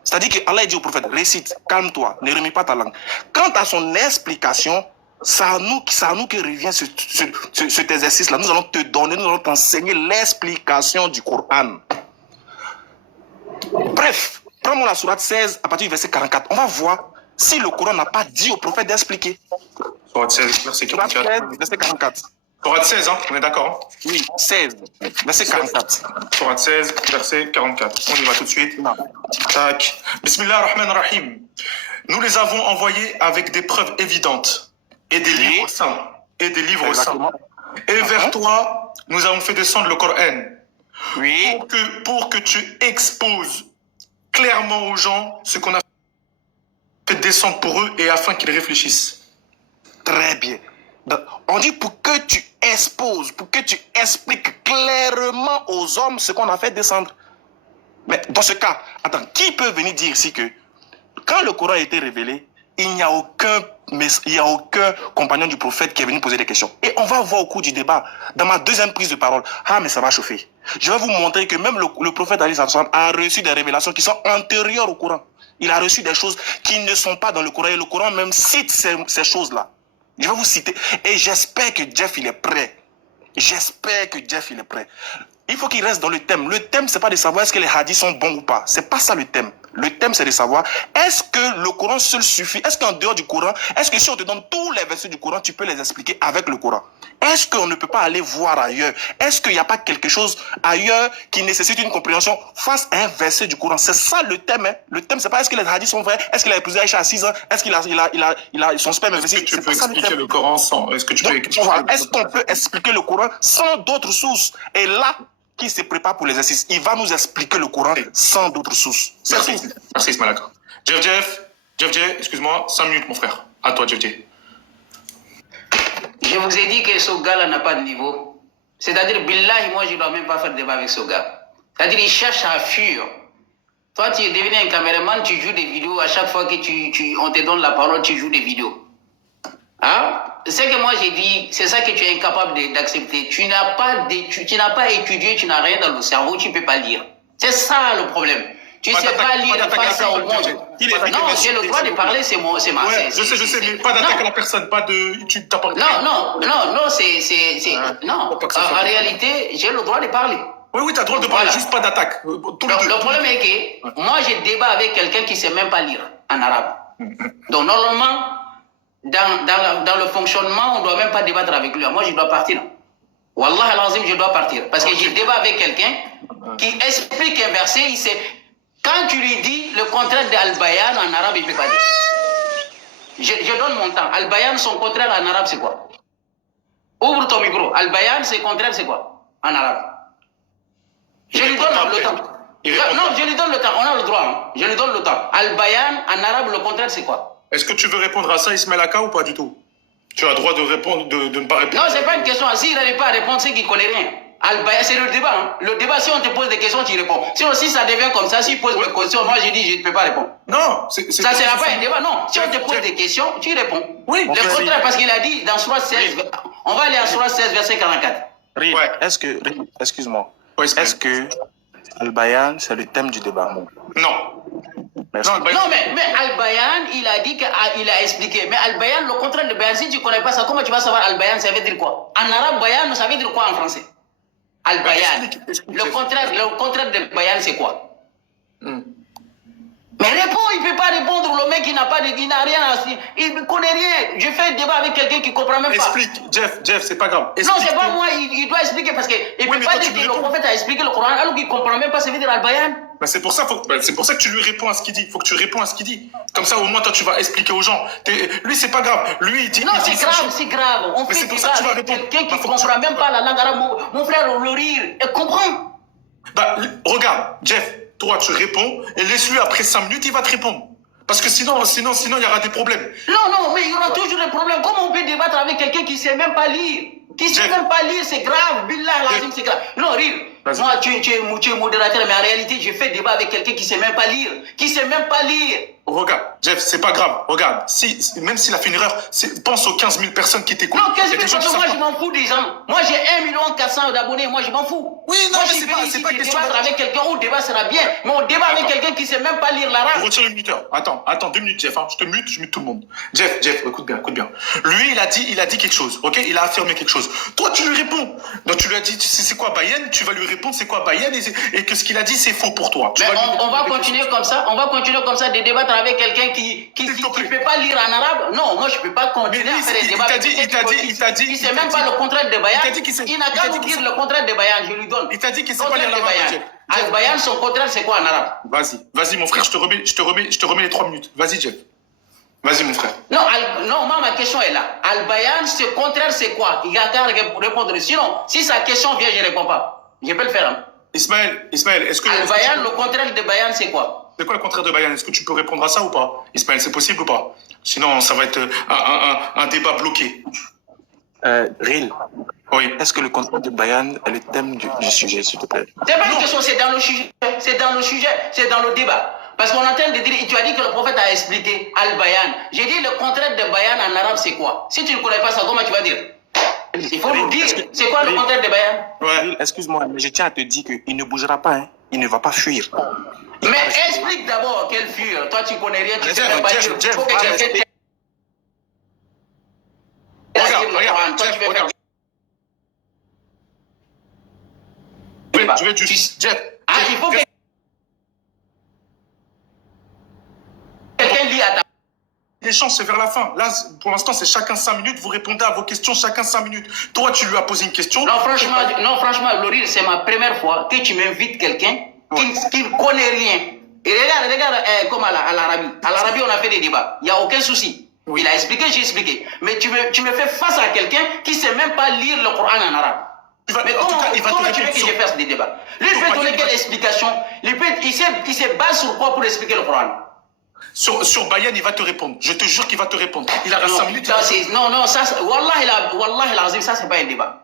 C'est-à-dire qu'Allah dit au prophète, récite, calme-toi, ne remets pas ta langue. Quant à son explication, c'est à nous que revient cet exercice-là. Nous allons te donner, nous allons t'enseigner l'explication du Coran. Bref, prends-moi la sourate 16 à partir du verset 44. On va voir si le Coran n'a pas dit au prophète d'expliquer. Sourate 16, verset 44. Verset 44. Sourate 16, hein, on est d'accord? Oui, 16, verset 44. Sourate 16, verset 44. On y va tout de suite. Tac. Bismillah ar-Rahman ar-Rahim. Nous les avons envoyés avec des preuves évidentes et des livres saints. Et vers toi, nous avons fait descendre le Coran. Oui. Pour que tu exposes clairement aux gens ce qu'on a fait descendre pour eux et afin qu'ils réfléchissent. Très bien. Donc, on dit pour que tu exposes, pour que tu expliques clairement aux hommes ce qu'on a fait descendre. Mais dans ce cas, attends, qui peut venir dire ici que quand le Coran a été révélé, il n'y a aucun compagnon du prophète qui est venu poser des questions. Et on va voir au cours du débat, dans ma deuxième prise de parole, mais ça va chauffer. Je vais vous montrer que même le prophète a reçu des révélations qui sont antérieures au Coran. Il a reçu des choses qui ne sont pas dans le Coran. Et le Coran même cite ces choses-là. Je vais vous citer. Et j'espère que Jeff, il est prêt. Il faut qu'il reste dans le thème. Le thème, c'est pas de savoir est-ce que les hadiths sont bons ou pas. C'est pas ça le thème. Le thème, c'est de savoir est-ce que le Coran seul suffit? Est-ce qu'en dehors du Coran, est-ce que si on te donne tous les versets du Coran, tu peux les expliquer avec le Coran? Est-ce qu'on ne peut pas aller voir ailleurs? Est-ce qu'il n'y a pas quelque chose ailleurs qui nécessite une compréhension face à un verset du Coran? C'est ça le thème. Hein? Le thème, c'est pas est-ce que les hadiths sont vrais? Est-ce qu'il a épousé Aïcha à 6 ans? Est-ce qu'il a son sperme investi? Est-ce que tu peux expliquer le Coran sans... Est-ce qu'on peut expliquer le Coran sans d'autres sources? Et là, qui se prépare pour l'exercice, il va nous expliquer le Coran sans d'autres sources. Merci Ismaël. Jeff, excuse-moi, 5 minutes mon frère. À toi Jeff. Je vous ai dit que ce gars-là n'a pas de niveau. C'est-à-dire, billahi, moi je ne dois même pas faire débat avec ce gars. C'est-à-dire, il cherche à fuir. Toi, tu es devenu un caméraman, tu joues des vidéos. À chaque fois que on te donne la parole, tu joues des vidéos. Hein? Ce que moi j'ai dit, c'est ça que tu es incapable d'accepter. Tu n'as pas étudié, tu n'as rien dans le cerveau, tu ne peux pas lire. C'est ça le problème. Tu ne sais pas lire face au monde. Non, j'ai le droit de parler, c'est ma... Ouais, je sais, mais pas d'attaque à la personne, pas de... Non, non, en réalité, j'ai le droit de parler. Oui, tu as le droit de parler, juste pas d'attaque. Le problème est que moi, je débat avec quelqu'un qui ne sait même pas lire en arabe. Donc, normalement, dans le fonctionnement, on ne doit même pas débattre avec lui. Moi, je dois partir. Wallah al-azim, je dois partir. Parce que je débat avec quelqu'un qui explique un verset, il sait... Quand tu lui dis le contraire de Al-Bayan en arabe, il ne peut pas dire. Je donne mon temps. Al-Bayan, son contraire en arabe, c'est quoi? Ouvre ton micro. Al-Bayan, son contraire, c'est quoi en arabe? Je lui donne le temps. Non, je lui donne le temps. On a le droit. Hein. Je lui donne le temps. Al-Bayan, en arabe, le contraire, c'est quoi? Est-ce que tu veux répondre à ça, Ismaël Aka, ou pas du tout? Tu as le droit de répondre, de ne pas répondre. Non, ce n'est pas une question. S'il n'arrive pas à répondre, c'est qu'il ne connaît rien. C'est le débat. Hein. Le débat, si on te pose des questions, tu réponds. Sinon, si ça devient comme ça, si tu poses des questions, moi je dis, je ne peux pas répondre. Non, ça ne sera pas un débat. Non, si on te pose des questions, tu réponds. Oui, le contraire, parce qu'il a dit dans Sourate 16, on va aller à Sourate 16, verset 44. Excuse-moi. Est-ce que Al-Bayan, c'est le thème du débat? Non. Non, mais Al-Bayan, il a dit qu'il a expliqué. Mais Al-Bayan, le contraire de Bayan, si tu ne connais pas ça, comment tu vas savoir Al-Bayan, ça veut dire quoi? En arabe, Bayan, ça veut dire quoi en français? Al-Bayan. Le contraire de Bayan, c'est quoi? Mais réponds, il ne peut pas répondre. Le mec, il n'a rien à dire. Il ne connaît rien. Je fais un débat avec quelqu'un qui ne comprend même pas. Explique, Jeff, c'est pas grave. Non, c'est pas moi, il doit expliquer parce qu'il ne peut pas dire que le prophète a expliqué le Coran alors qu'il ne comprend même pas ce que veut dire Al-Bayan. Ben c'est pour ça que tu lui réponds à ce qu'il dit. Il faut que tu réponds à ce qu'il dit. Comme ça, au moins, toi, tu vas expliquer aux gens. Lui, c'est pas grave. Lui, il dit... Non, c'est grave. On fait débat avec quelqu'un qui ne comprend même pas la langue arabe. Mon frère, le rire, il comprend. Bah, regarde, Jeff, toi, tu réponds et laisse-lui après 5 minutes, il va te répondre. Parce que sinon, il y aura des problèmes. Non, mais il y aura toujours des problèmes. Comment on peut débattre avec quelqu'un qui ne sait même pas lire? Qui ne sait même pas lire, c'est grave. Billah, lazim, c'est grave. Non, rire. Moi, tu es modérateur, mais en réalité, je fais débat avec quelqu'un qui ne sait même pas lire. Qui ne sait même pas lire. Regarde, Jeff, c'est pas grave. Regarde, même s'il a fait une erreur, pense aux 15 000 personnes qui t'écoutent. Non, 15 000 personnes, moi, je m'en fous des gens. Moi, j'ai 1,4 million d'abonnés. Moi, je m'en fous. Oui, non, moi, mais c'est pas question débattre avec quelqu'un où le débat sera bien. Mais on débat avec quelqu'un qui ne sait même pas lire l'arabe. Retire le minuteur. Attends, 2 minutes, Jeff. Hein. Je mute tout le monde. Jeff, écoute bien. Lui, il a dit quelque chose, ok? Il a affirmé quelque chose. Toi, tu lui réponds. Donc, tu lui as dit, c'est quoi Bayan? Tu vas lui répondre, c'est quoi Bayan? Et que ce qu'il a dit, c'est faux pour toi. Mais on va continuer comme ça. On va continuer comme ça de débattre avec quelqu'un qui ne peut pas lire en arabe. Non, moi, je ne peux pas continuer à faire des débats avec quelqu'un qui ne sait même pas le contraire de Bayan. Il n'a qu'à nous dire le contraire de Bayan. Je lui donne. Il t'a dit qu'il ne sait pas lire l'arabe. Al-Bayan, son contraire, c'est quoi en arabe? Vas-y, mon frère, je te remets les 3 minutes. Vas-y, Jeff. Vas-y, mon frère. Non, moi, ma question est là. Al-Bayan, ce contraire, c'est quoi? Il a qu'à répondre. Sinon, si sa question vient, je ne réponds pas. Je peux le faire. Hein? Ismaël, est-ce que... Al-Bayan, le contraire de Bayan, c'est quoi? C'est quoi le contraire de Bayan? Est-ce que tu peux répondre à ça ou pas? Ismaël, c'est possible ou pas? Sinon, ça va être un débat bloqué. Ril, oui. Est-ce que le contraire de Bayan est le thème du sujet, s'il te plaît? C'est pas une question, c'est dans le sujet, c'est dans le débat. Parce qu'on est en train de dire, tu as dit que le prophète a expliqué Al-Bayan. J'ai dit le contraire de Bayan en arabe, c'est quoi? Si tu ne connais pas ça, comment tu vas dire? Il faut nous dire, c'est quoi le contraire de Bayan? Ouais. Excuse-moi, mais je tiens à te dire qu'il ne bougera pas, hein. Il ne va pas fuir. Mais explique d'abord quel fuir. Toi, tu connais rien, tu ne sais même pas dire. Il faut que quelqu'un... Regarde. Je vais juste... Jeff. Il faut que quelqu'un lit à ta... L'échange, c'est vers la fin. Là, pour l'instant, c'est chacun 5 minutes. Vous répondez à vos questions chacun 5 minutes. Toi, tu lui as posé une question. Non, franchement, Lauril, c'est ma première fois que tu m'invites quelqu'un qui ne connaît rien. Et regarde comme à l'Arabie. À l'Arabie, on a fait des débats. Il n'y a aucun souci. Oui. Il a expliqué, j'ai expliqué. Mais tu me fais face à quelqu'un qui ne sait même pas lire le Coran en arabe. Mais comment tu veux que je fasse des débats? Lui, il peut donner quelle explication? Il se base sur quoi pour expliquer le Coran? Sur Bayan, il va te répondre. Je te jure qu'il va te répondre. Il a 5 minutes. Non, ça, Wallah, l'azim, ça, c'est pas un débat.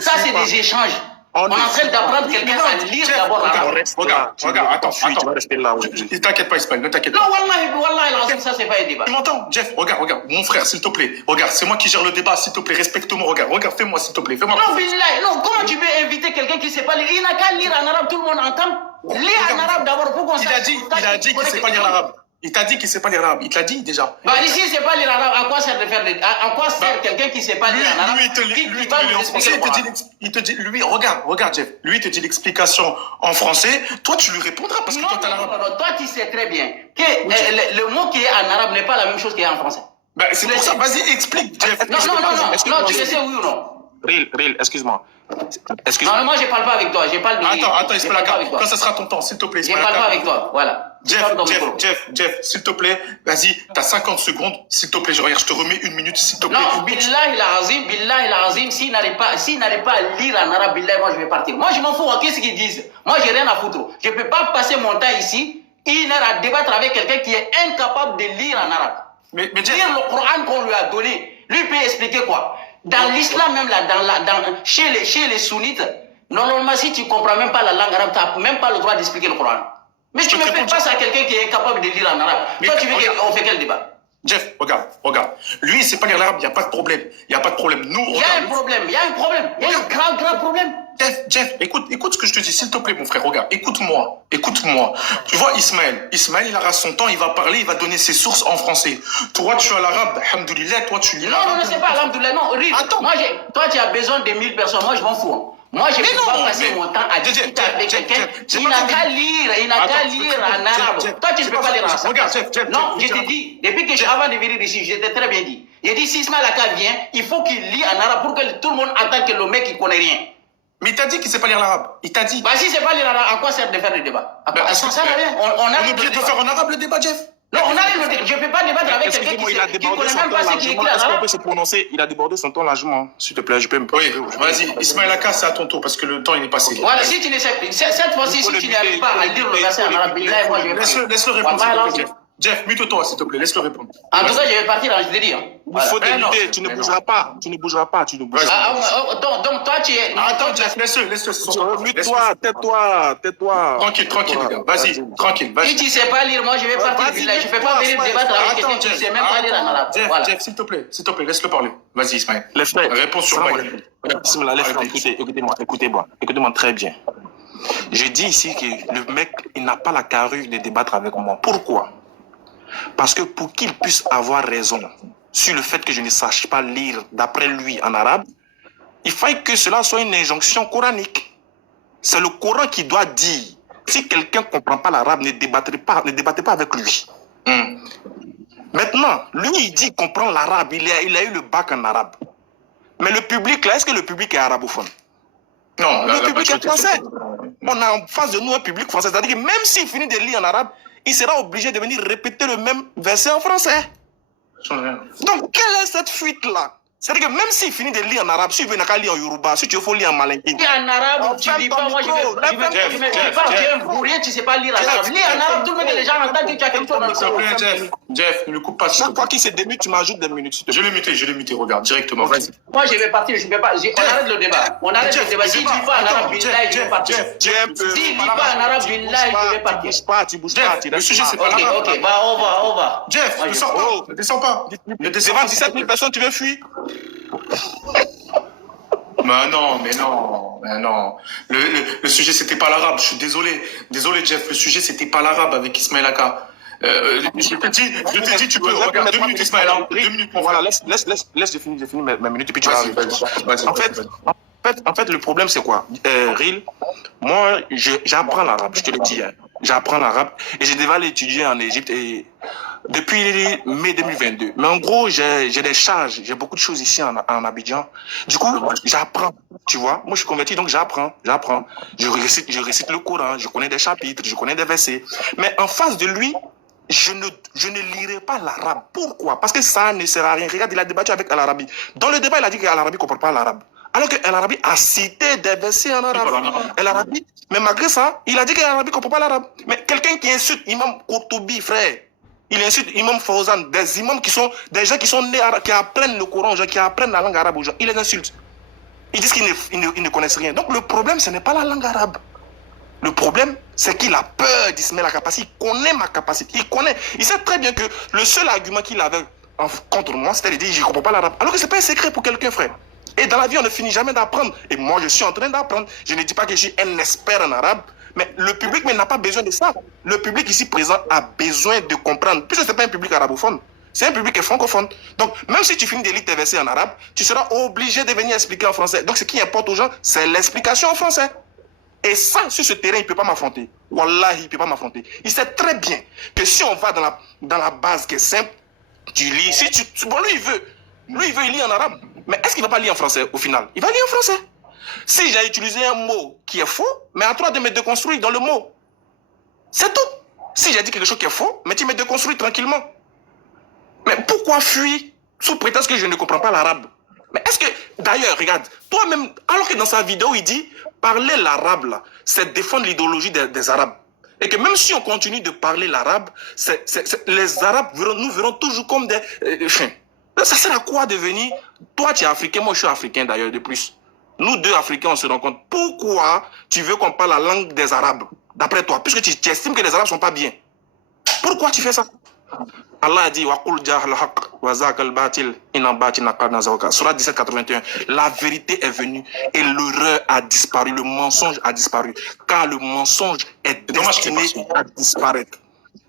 Ça, c'est des échanges. On est en train d'apprendre quelqu'un à lire d'abord l'arabe. Regarde, attends. Ne t'inquiète pas, Ismaël, ne t'inquiète pas. Non, Wallah, l'azim, ça, c'est pas un débat. Tu m'entends, Jeff? Regarde, mon frère, s'il te plaît. Regarde, c'est moi qui gère le débat, s'il te plaît, respecte-moi. Regarde, fais-moi, s'il te plaît. Non, comment tu peux inviter quelqu'un qui ne sait pas lire? Il n'a qu'à lire en arabe, tout le monde entend. Lire en arabe d'abord pour qu'on sache. Il a dit qu'il ne sait pas lire l'arabe. Il t'a dit qu'il ne sait pas lire l'arabe. Il te l'a dit déjà. Bah, ici, il ne sait pas lire l'arabe. À quoi sert de faire à quoi sert quelqu'un qui ne sait pas lire l'arabe? Lui, il te lit en français. Il te dit, lui, regarde, Jeff. Lui, il te dit l'explication en français. Toi, tu lui répondras parce que toi, tu as l'arabe. Non. Toi, tu sais très bien que le mot qui est en arabe n'est pas la même chose qu'il y a en français. Bah, c'est pour ça. Vas-y, explique, Jeff. Non, tu le sais, oui ou non? Ril, excuse-moi. Non, moi, je ne parle pas avec toi. Je parle de... Attends, Ismaël, quand ça sera ton temps, s'il te plaît. Je ne parle pas avec toi, voilà. Jeff, s'il te plaît, vas-y, t'as 50 secondes, s'il te plaît, je te remets 1 minute, s'il te plaît. Non, billahi l'azim, s'il n'arrive pas à lire en arabe, billahi, moi je vais partir. Moi je m'en fous, qu'est-ce qu'ils disent? Moi j'ai rien à foutre. Je ne peux pas passer mon temps ici, 1 heure à débattre avec quelqu'un qui est incapable de lire en arabe. Mais lire le Coran qu'on lui a donné, lui peut expliquer quoi? Dans l'islam même, là, chez les sunnites, normalement si tu ne comprends même pas la langue arabe, tu n'as même pas le droit d'expliquer le Coran. Mais tu me fais face à quelqu'un qui est incapable de lire en arabe. Toi, tu veux qu'on fait quel débat? Jeff, regarde. Lui, il ne sait pas lire l'arabe, il n'y a pas de problème. Nous, il y a un problème. Il y a un grave problème. Jeff, écoute ce que je te dis, s'il te plaît, mon frère, regarde, écoute-moi. Tu vois, Ismaël, il aura son temps, il va parler, il va donner ses sources en français. Toi, tu as l'arabe, alhamdoulilah, toi, tu lis l'arabe. Non, c'est pas alhamdoulilah, non, Ril. Attends. Toi, tu as besoin de 1000 personnes, moi, je m'en fous. Moi, je ne peux pas passer mon temps à discuter avec quelqu'un. Il n'a qu'à lire en arabe. Toi, tu ne peux pas lire en arabe. Regarde, non, je te dis, depuis que avant de venir ici, je t'ai très bien dit. J'ai dit, si Ismaël Aka vient, il faut qu'il lit en arabe pour que tout le monde entende que le mec, il connaît rien. Mais il t'a dit qu'il ne sait pas lire l'arabe. Il t'a dit. Bah, si c'est pas lire en arabe, à quoi sert de faire le débat? Ça sert à rien. On a oublié de faire en arabe le débat, Jeff. Non, je ne peux pas débattre avec quelqu'un qui ne connaît même pas ce qui est écrit en Est-ce qu'on arabe. peut se prononcer? Il a débordé son temps largement. S'il te plaît, je peux me... Oui, vas-y. Ismaël Aka, c'est à ton tour parce que le temps, il est passé. Voilà, si tu ne sais, cette fois-ci, si tu n'arrives pas à lire le verset en arabe, là, moi, je vais partir. Laisse-le répondre, s'il te plaît, Jeff. Jeff, mute-toi, s'il te plaît. Laisse-le répondre. En tout cas, je vais partir, je te dis. Il faut débuter, tu ne bougeras pas. Tu ne bougeras pas, tu ne bougeras pas. Donc, toi, tu es... Attends, Jeff, laisse-le. Mute-toi, tais-toi. Tranquille, les gars. Vas-y, tranquille, vas-y. Si tu ne sais pas lire, moi, je vais partir. Je ne peux pas venir débattre avec quelqu'un qui ne sait même pas lire en arabe. Jeff, s'il te plaît, laisse-le parler. Vas-y, Ismaël. Les frères, réponds sur moi. Les frères, écoutez-moi très bien. Je dis ici que le mec, il n'a pas la carrure de débattre avec moi. Pourquoi? Parce que pour qu'il puisse avoir raison sur le fait que je ne sache pas lire d'après lui en arabe, il faille que cela soit une injonction coranique. C'est le Coran qui doit dire, si quelqu'un ne comprend pas l'arabe, ne débattez pas avec lui. Maintenant, lui, il dit qu'il comprend l'arabe, il a eu le bac en arabe. Mais le public, là, est-ce que le public est arabophone? Non, le public est français. On a en face de nous un public français. C'est-à-dire que même s'il finit de lire en arabe, il sera obligé de venir répéter le même verset en français. Donc, quelle est cette fuite-là? C'est-à-dire que même s'il finit de lire en arabe, si tu veux lire en yoruba, si tu veux lire en malinké. Lis en arabe, tu lis pas, moi je vais pas, tu es un bourrien, tu sais pas lire en arabe. Lis en arabe, tout le monde, les gens entendent que tu as quelque chose dans le cerveau. Jeff, ne le coupe pas. Chaque fois qu'il se démute, tu m'ajoutes des minutes. Je l'ai muté, regarde, directement, vas-y. Moi je vais partir, je ne peux pas. On arrête le débat. On arrête le débat. S'il ne lit pas en arabe, billahi, je vais partir. S'il ne lit pas en arabe, billahi, je vais partir. Tu bouges pas. Le sujet, c'est pas l'arabe. Ok, bah on va. Jeff, ne descends pas. Devant 17 000 personnes, tu veux fuir? Mais non. Le sujet, c'était pas l'arabe. Je suis désolé. Désolé, Jeff. Le sujet, c'était pas l'arabe avec Ismaël Aka. Je te dis, tu peux. Regarde, 2 minutes, Ismaël. 2 minutes, mon frère. Voilà, laisse, j'ai fini mes minutes et puis tu vas arriver. En fait, le problème, c'est quoi? Ril, moi, j'apprends l'arabe, je te le dis. J'apprends l'arabe et j'ai déjà l'étudier en Égypte et depuis mai 2022. Mais en gros, j'ai des charges, j'ai beaucoup de choses ici en Abidjan. Du coup, j'apprends, tu vois. Moi, je suis converti, donc j'apprends. Je récite le Coran, je connais des chapitres, je connais des versets. Mais en face de lui, je ne lirai pas l'arabe. Pourquoi? Parce que ça ne sert à rien. Regarde, il a débattu avec Al-Arabi. Dans le débat, il a dit qu'Al-Arabi ne comprend pas l'arabe. Alors que Al-Arabi a cité des versets en arabe. Al-Arabi, mais malgré ça, il a dit qu'Al-Arabi ne comprend pas l'arabe. Mais quelqu'un qui insulte Imam Qurtubi, frère, il insulte Imam Fawzan, des imams qui sont des gens qui sont nés arabes, qui apprennent le Coran aux gens, qui apprennent la langue arabe aux gens. Il les insulte. Ils disent qu'ils ne connaissent rien. Donc le problème, ce n'est pas la langue arabe. Le problème, c'est qu'il a peur d'Ismaël Aka parce qu'il connaît ma capacité. Il sait très bien que le seul argument qu'il avait contre moi, c'était de dire je ne comprends pas l'arabe. Alors que ce n'est pas un secret pour quelqu'un, frère. Et dans la vie, on ne finit jamais d'apprendre. Et moi, je suis en train d'apprendre. Je ne dis pas que je suis un expert en arabe, mais le public n'a pas besoin de ça. Le public ici présent a besoin de comprendre. Puisque ce n'est pas un public arabophone, c'est un public francophone. Donc, même si tu finis de lire tes versets en arabe, tu seras obligé de venir expliquer en français. Donc, ce qui importe aux gens, c'est l'explication en français. Et ça, sur ce terrain, il ne peut pas m'affronter. Wallah, il ne peut pas m'affronter. Il sait très bien que si on va dans la base qui est simple, tu lis. Bon, lui, il lit en arabe. Mais est-ce qu'il ne va pas lire en français au final? Il va lire en français. Si j'ai utilisé un mot qui est faux, mais à toi de me déconstruire dans le mot. C'est tout. Si j'ai dit quelque chose qui est faux, mais tu me déconstruis tranquillement. Mais pourquoi fuir sous prétexte que je ne comprends pas l'arabe? Mais est-ce que, d'ailleurs, regarde, toi-même, alors que dans sa vidéo, il dit, parler l'arabe, là, c'est défendre l'idéologie des Arabes. Et que même si on continue de parler l'arabe, les Arabes, nous verrons toujours comme des... ça sert à quoi de venir? Toi, tu es africain, moi, je suis africain, d'ailleurs, de plus. Nous deux, Africains, on se rencontre. Pourquoi tu veux qu'on parle la langue des Arabes, d'après toi? Puisque tu estimes que les Arabes ne sont pas bien. Pourquoi tu fais ça? Allah a dit Surah 17:81. La vérité est venue et l'erreur a disparu, le mensonge a disparu, car le mensonge est destiné à disparaître.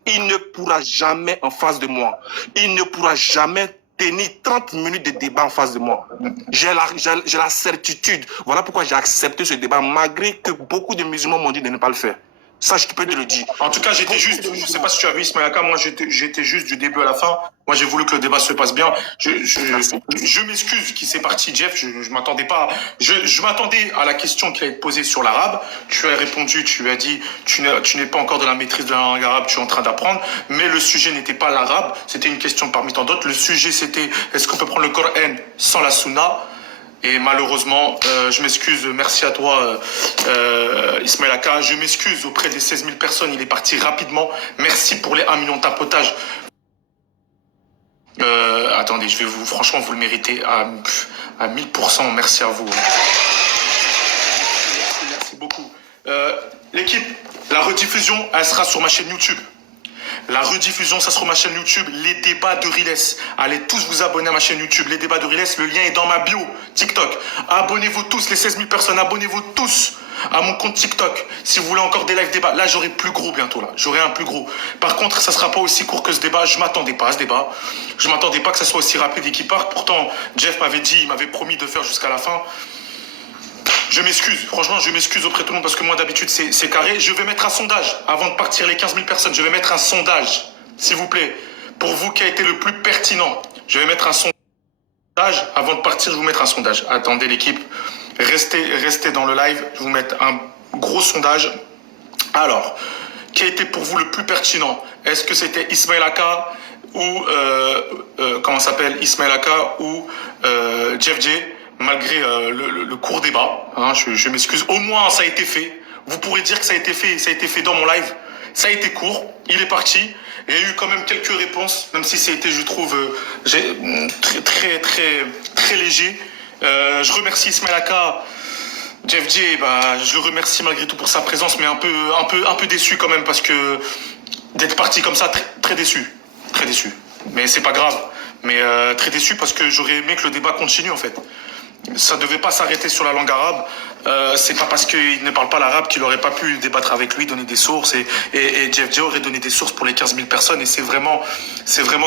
Il ne pourra jamais en face de moi, il ne pourra jamais tenir 30 minutes de débat en face de moi. J'ai la certitude. Voilà pourquoi j'ai accepté ce débat, malgré que beaucoup de musulmans m'ont dit de ne pas le faire. Ça, je peux te le dire. En tout cas, j'étais juste, je ne sais pas si tu as vu Ismaël Aka, moi j'étais juste du début à la fin. Moi j'ai voulu que le débat se passe bien. Je m'excuse qui c'est parti, Jeff, je m'attendais pas. Je m'attendais à la question qui allait être posée sur l'arabe. Tu as répondu, tu as dit tu n'es pas encore dans la maîtrise de la langue arabe, tu es en train d'apprendre. Mais le sujet n'était pas l'arabe, c'était une question parmi tant d'autres. Le sujet c'était est-ce qu'on peut prendre le Coran sans la Sunna? Et malheureusement, je m'excuse, merci à toi Ismaël Aka, je m'excuse auprès des 16 000 personnes, il est parti rapidement, merci pour les 1 million de tapotage. Attendez, franchement vous le méritez à 1000%, merci à vous. Merci beaucoup. L'équipe, la rediffusion, elle sera sur ma chaîne YouTube. La rediffusion, ça sera ma chaîne YouTube, les débats de Riles. Allez tous vous abonner à ma chaîne YouTube, les débats de Riles. Le lien est dans ma bio, TikTok. Abonnez-vous tous, les 16 000 personnes, abonnez-vous tous à mon compte TikTok. Si vous voulez encore des live débats, là j'aurai plus gros bientôt, là. J'aurai un plus gros. Par contre, ça sera pas aussi court que ce débat. Je m'attendais pas à ce débat. Je m'attendais pas que ça soit aussi rapide et qu'il parte. Pourtant, Jeff m'avait dit, il m'avait promis de faire jusqu'à la fin. Je m'excuse, franchement, je m'excuse auprès de tout le monde parce que moi d'habitude c'est carré. Je vais mettre un sondage avant de partir les 15 000 personnes. Je vais mettre un sondage, s'il vous plaît, pour vous qui a été le plus pertinent. Je vais mettre un sondage avant de partir. Je vais vous mettre un sondage. Attendez l'équipe, restez dans le live. Je vais vous mettre un gros sondage. Alors, qui a été pour vous le plus pertinent? Est-ce que c'était Ismaël Aka ou comment s'appelle Ismaël Aka ou Jeff J? Malgré le court débat, hein, je m'excuse. Au moins, ça a été fait. Vous pourrez dire que ça a été fait dans mon live. Ça a été court, il est parti. Il y a eu quand même quelques réponses, même si ça a été, je trouve, très léger. Je remercie Ismaël Aka. Jeff J, je le remercie malgré tout pour sa présence, mais un peu déçu quand même, parce que d'être parti comme ça, très déçu. Très déçu. Mais c'est pas grave. Mais très déçu parce que j'aurais aimé que le débat continue, en fait. Ça ne devait pas s'arrêter sur la langue arabe. C'est pas parce qu'il ne parle pas l'arabe qu'il n'aurait pas pu débattre avec lui, donner des sources. Et Jeff J aurait donné des sources pour les 15 000 personnes. Et c'est vraiment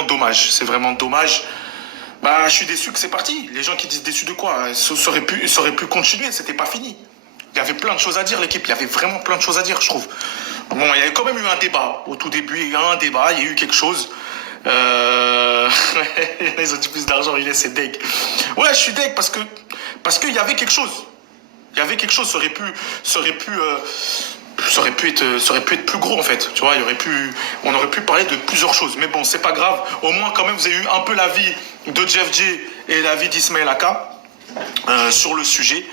dommage. C'est vraiment dommage. Je suis déçu que c'est parti. Les gens qui disent déçu de quoi? Ça aurait pu continuer. C'était pas fini. Il y avait plein de choses à dire, l'équipe. Il y avait vraiment plein de choses à dire, je trouve. Bon, il y avait quand même eu un débat. Au tout début, il y a eu un débat. Il y a eu quelque chose. Ils ont dit plus d'argent, c'est deg. Ouais, je suis deg parce qu'il y avait quelque chose. Il y avait quelque chose, ça aurait pu être plus gros en fait. Tu vois, on aurait pu parler de plusieurs choses. Mais bon, c'est pas grave. Au moins, quand même, vous avez eu un peu l'avis de Jeff J et l'avis d'Ismaël Aka sur le sujet.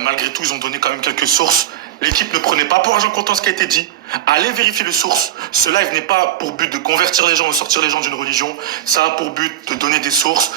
Malgré tout, ils ont donné quand même quelques sources. L'équipe ne prenait pas pour argent comptant ce qui a été dit. Allez vérifier les sources. Ce live n'est pas pour but de convertir les gens ou sortir les gens d'une religion. Ça a pour but de donner des sources.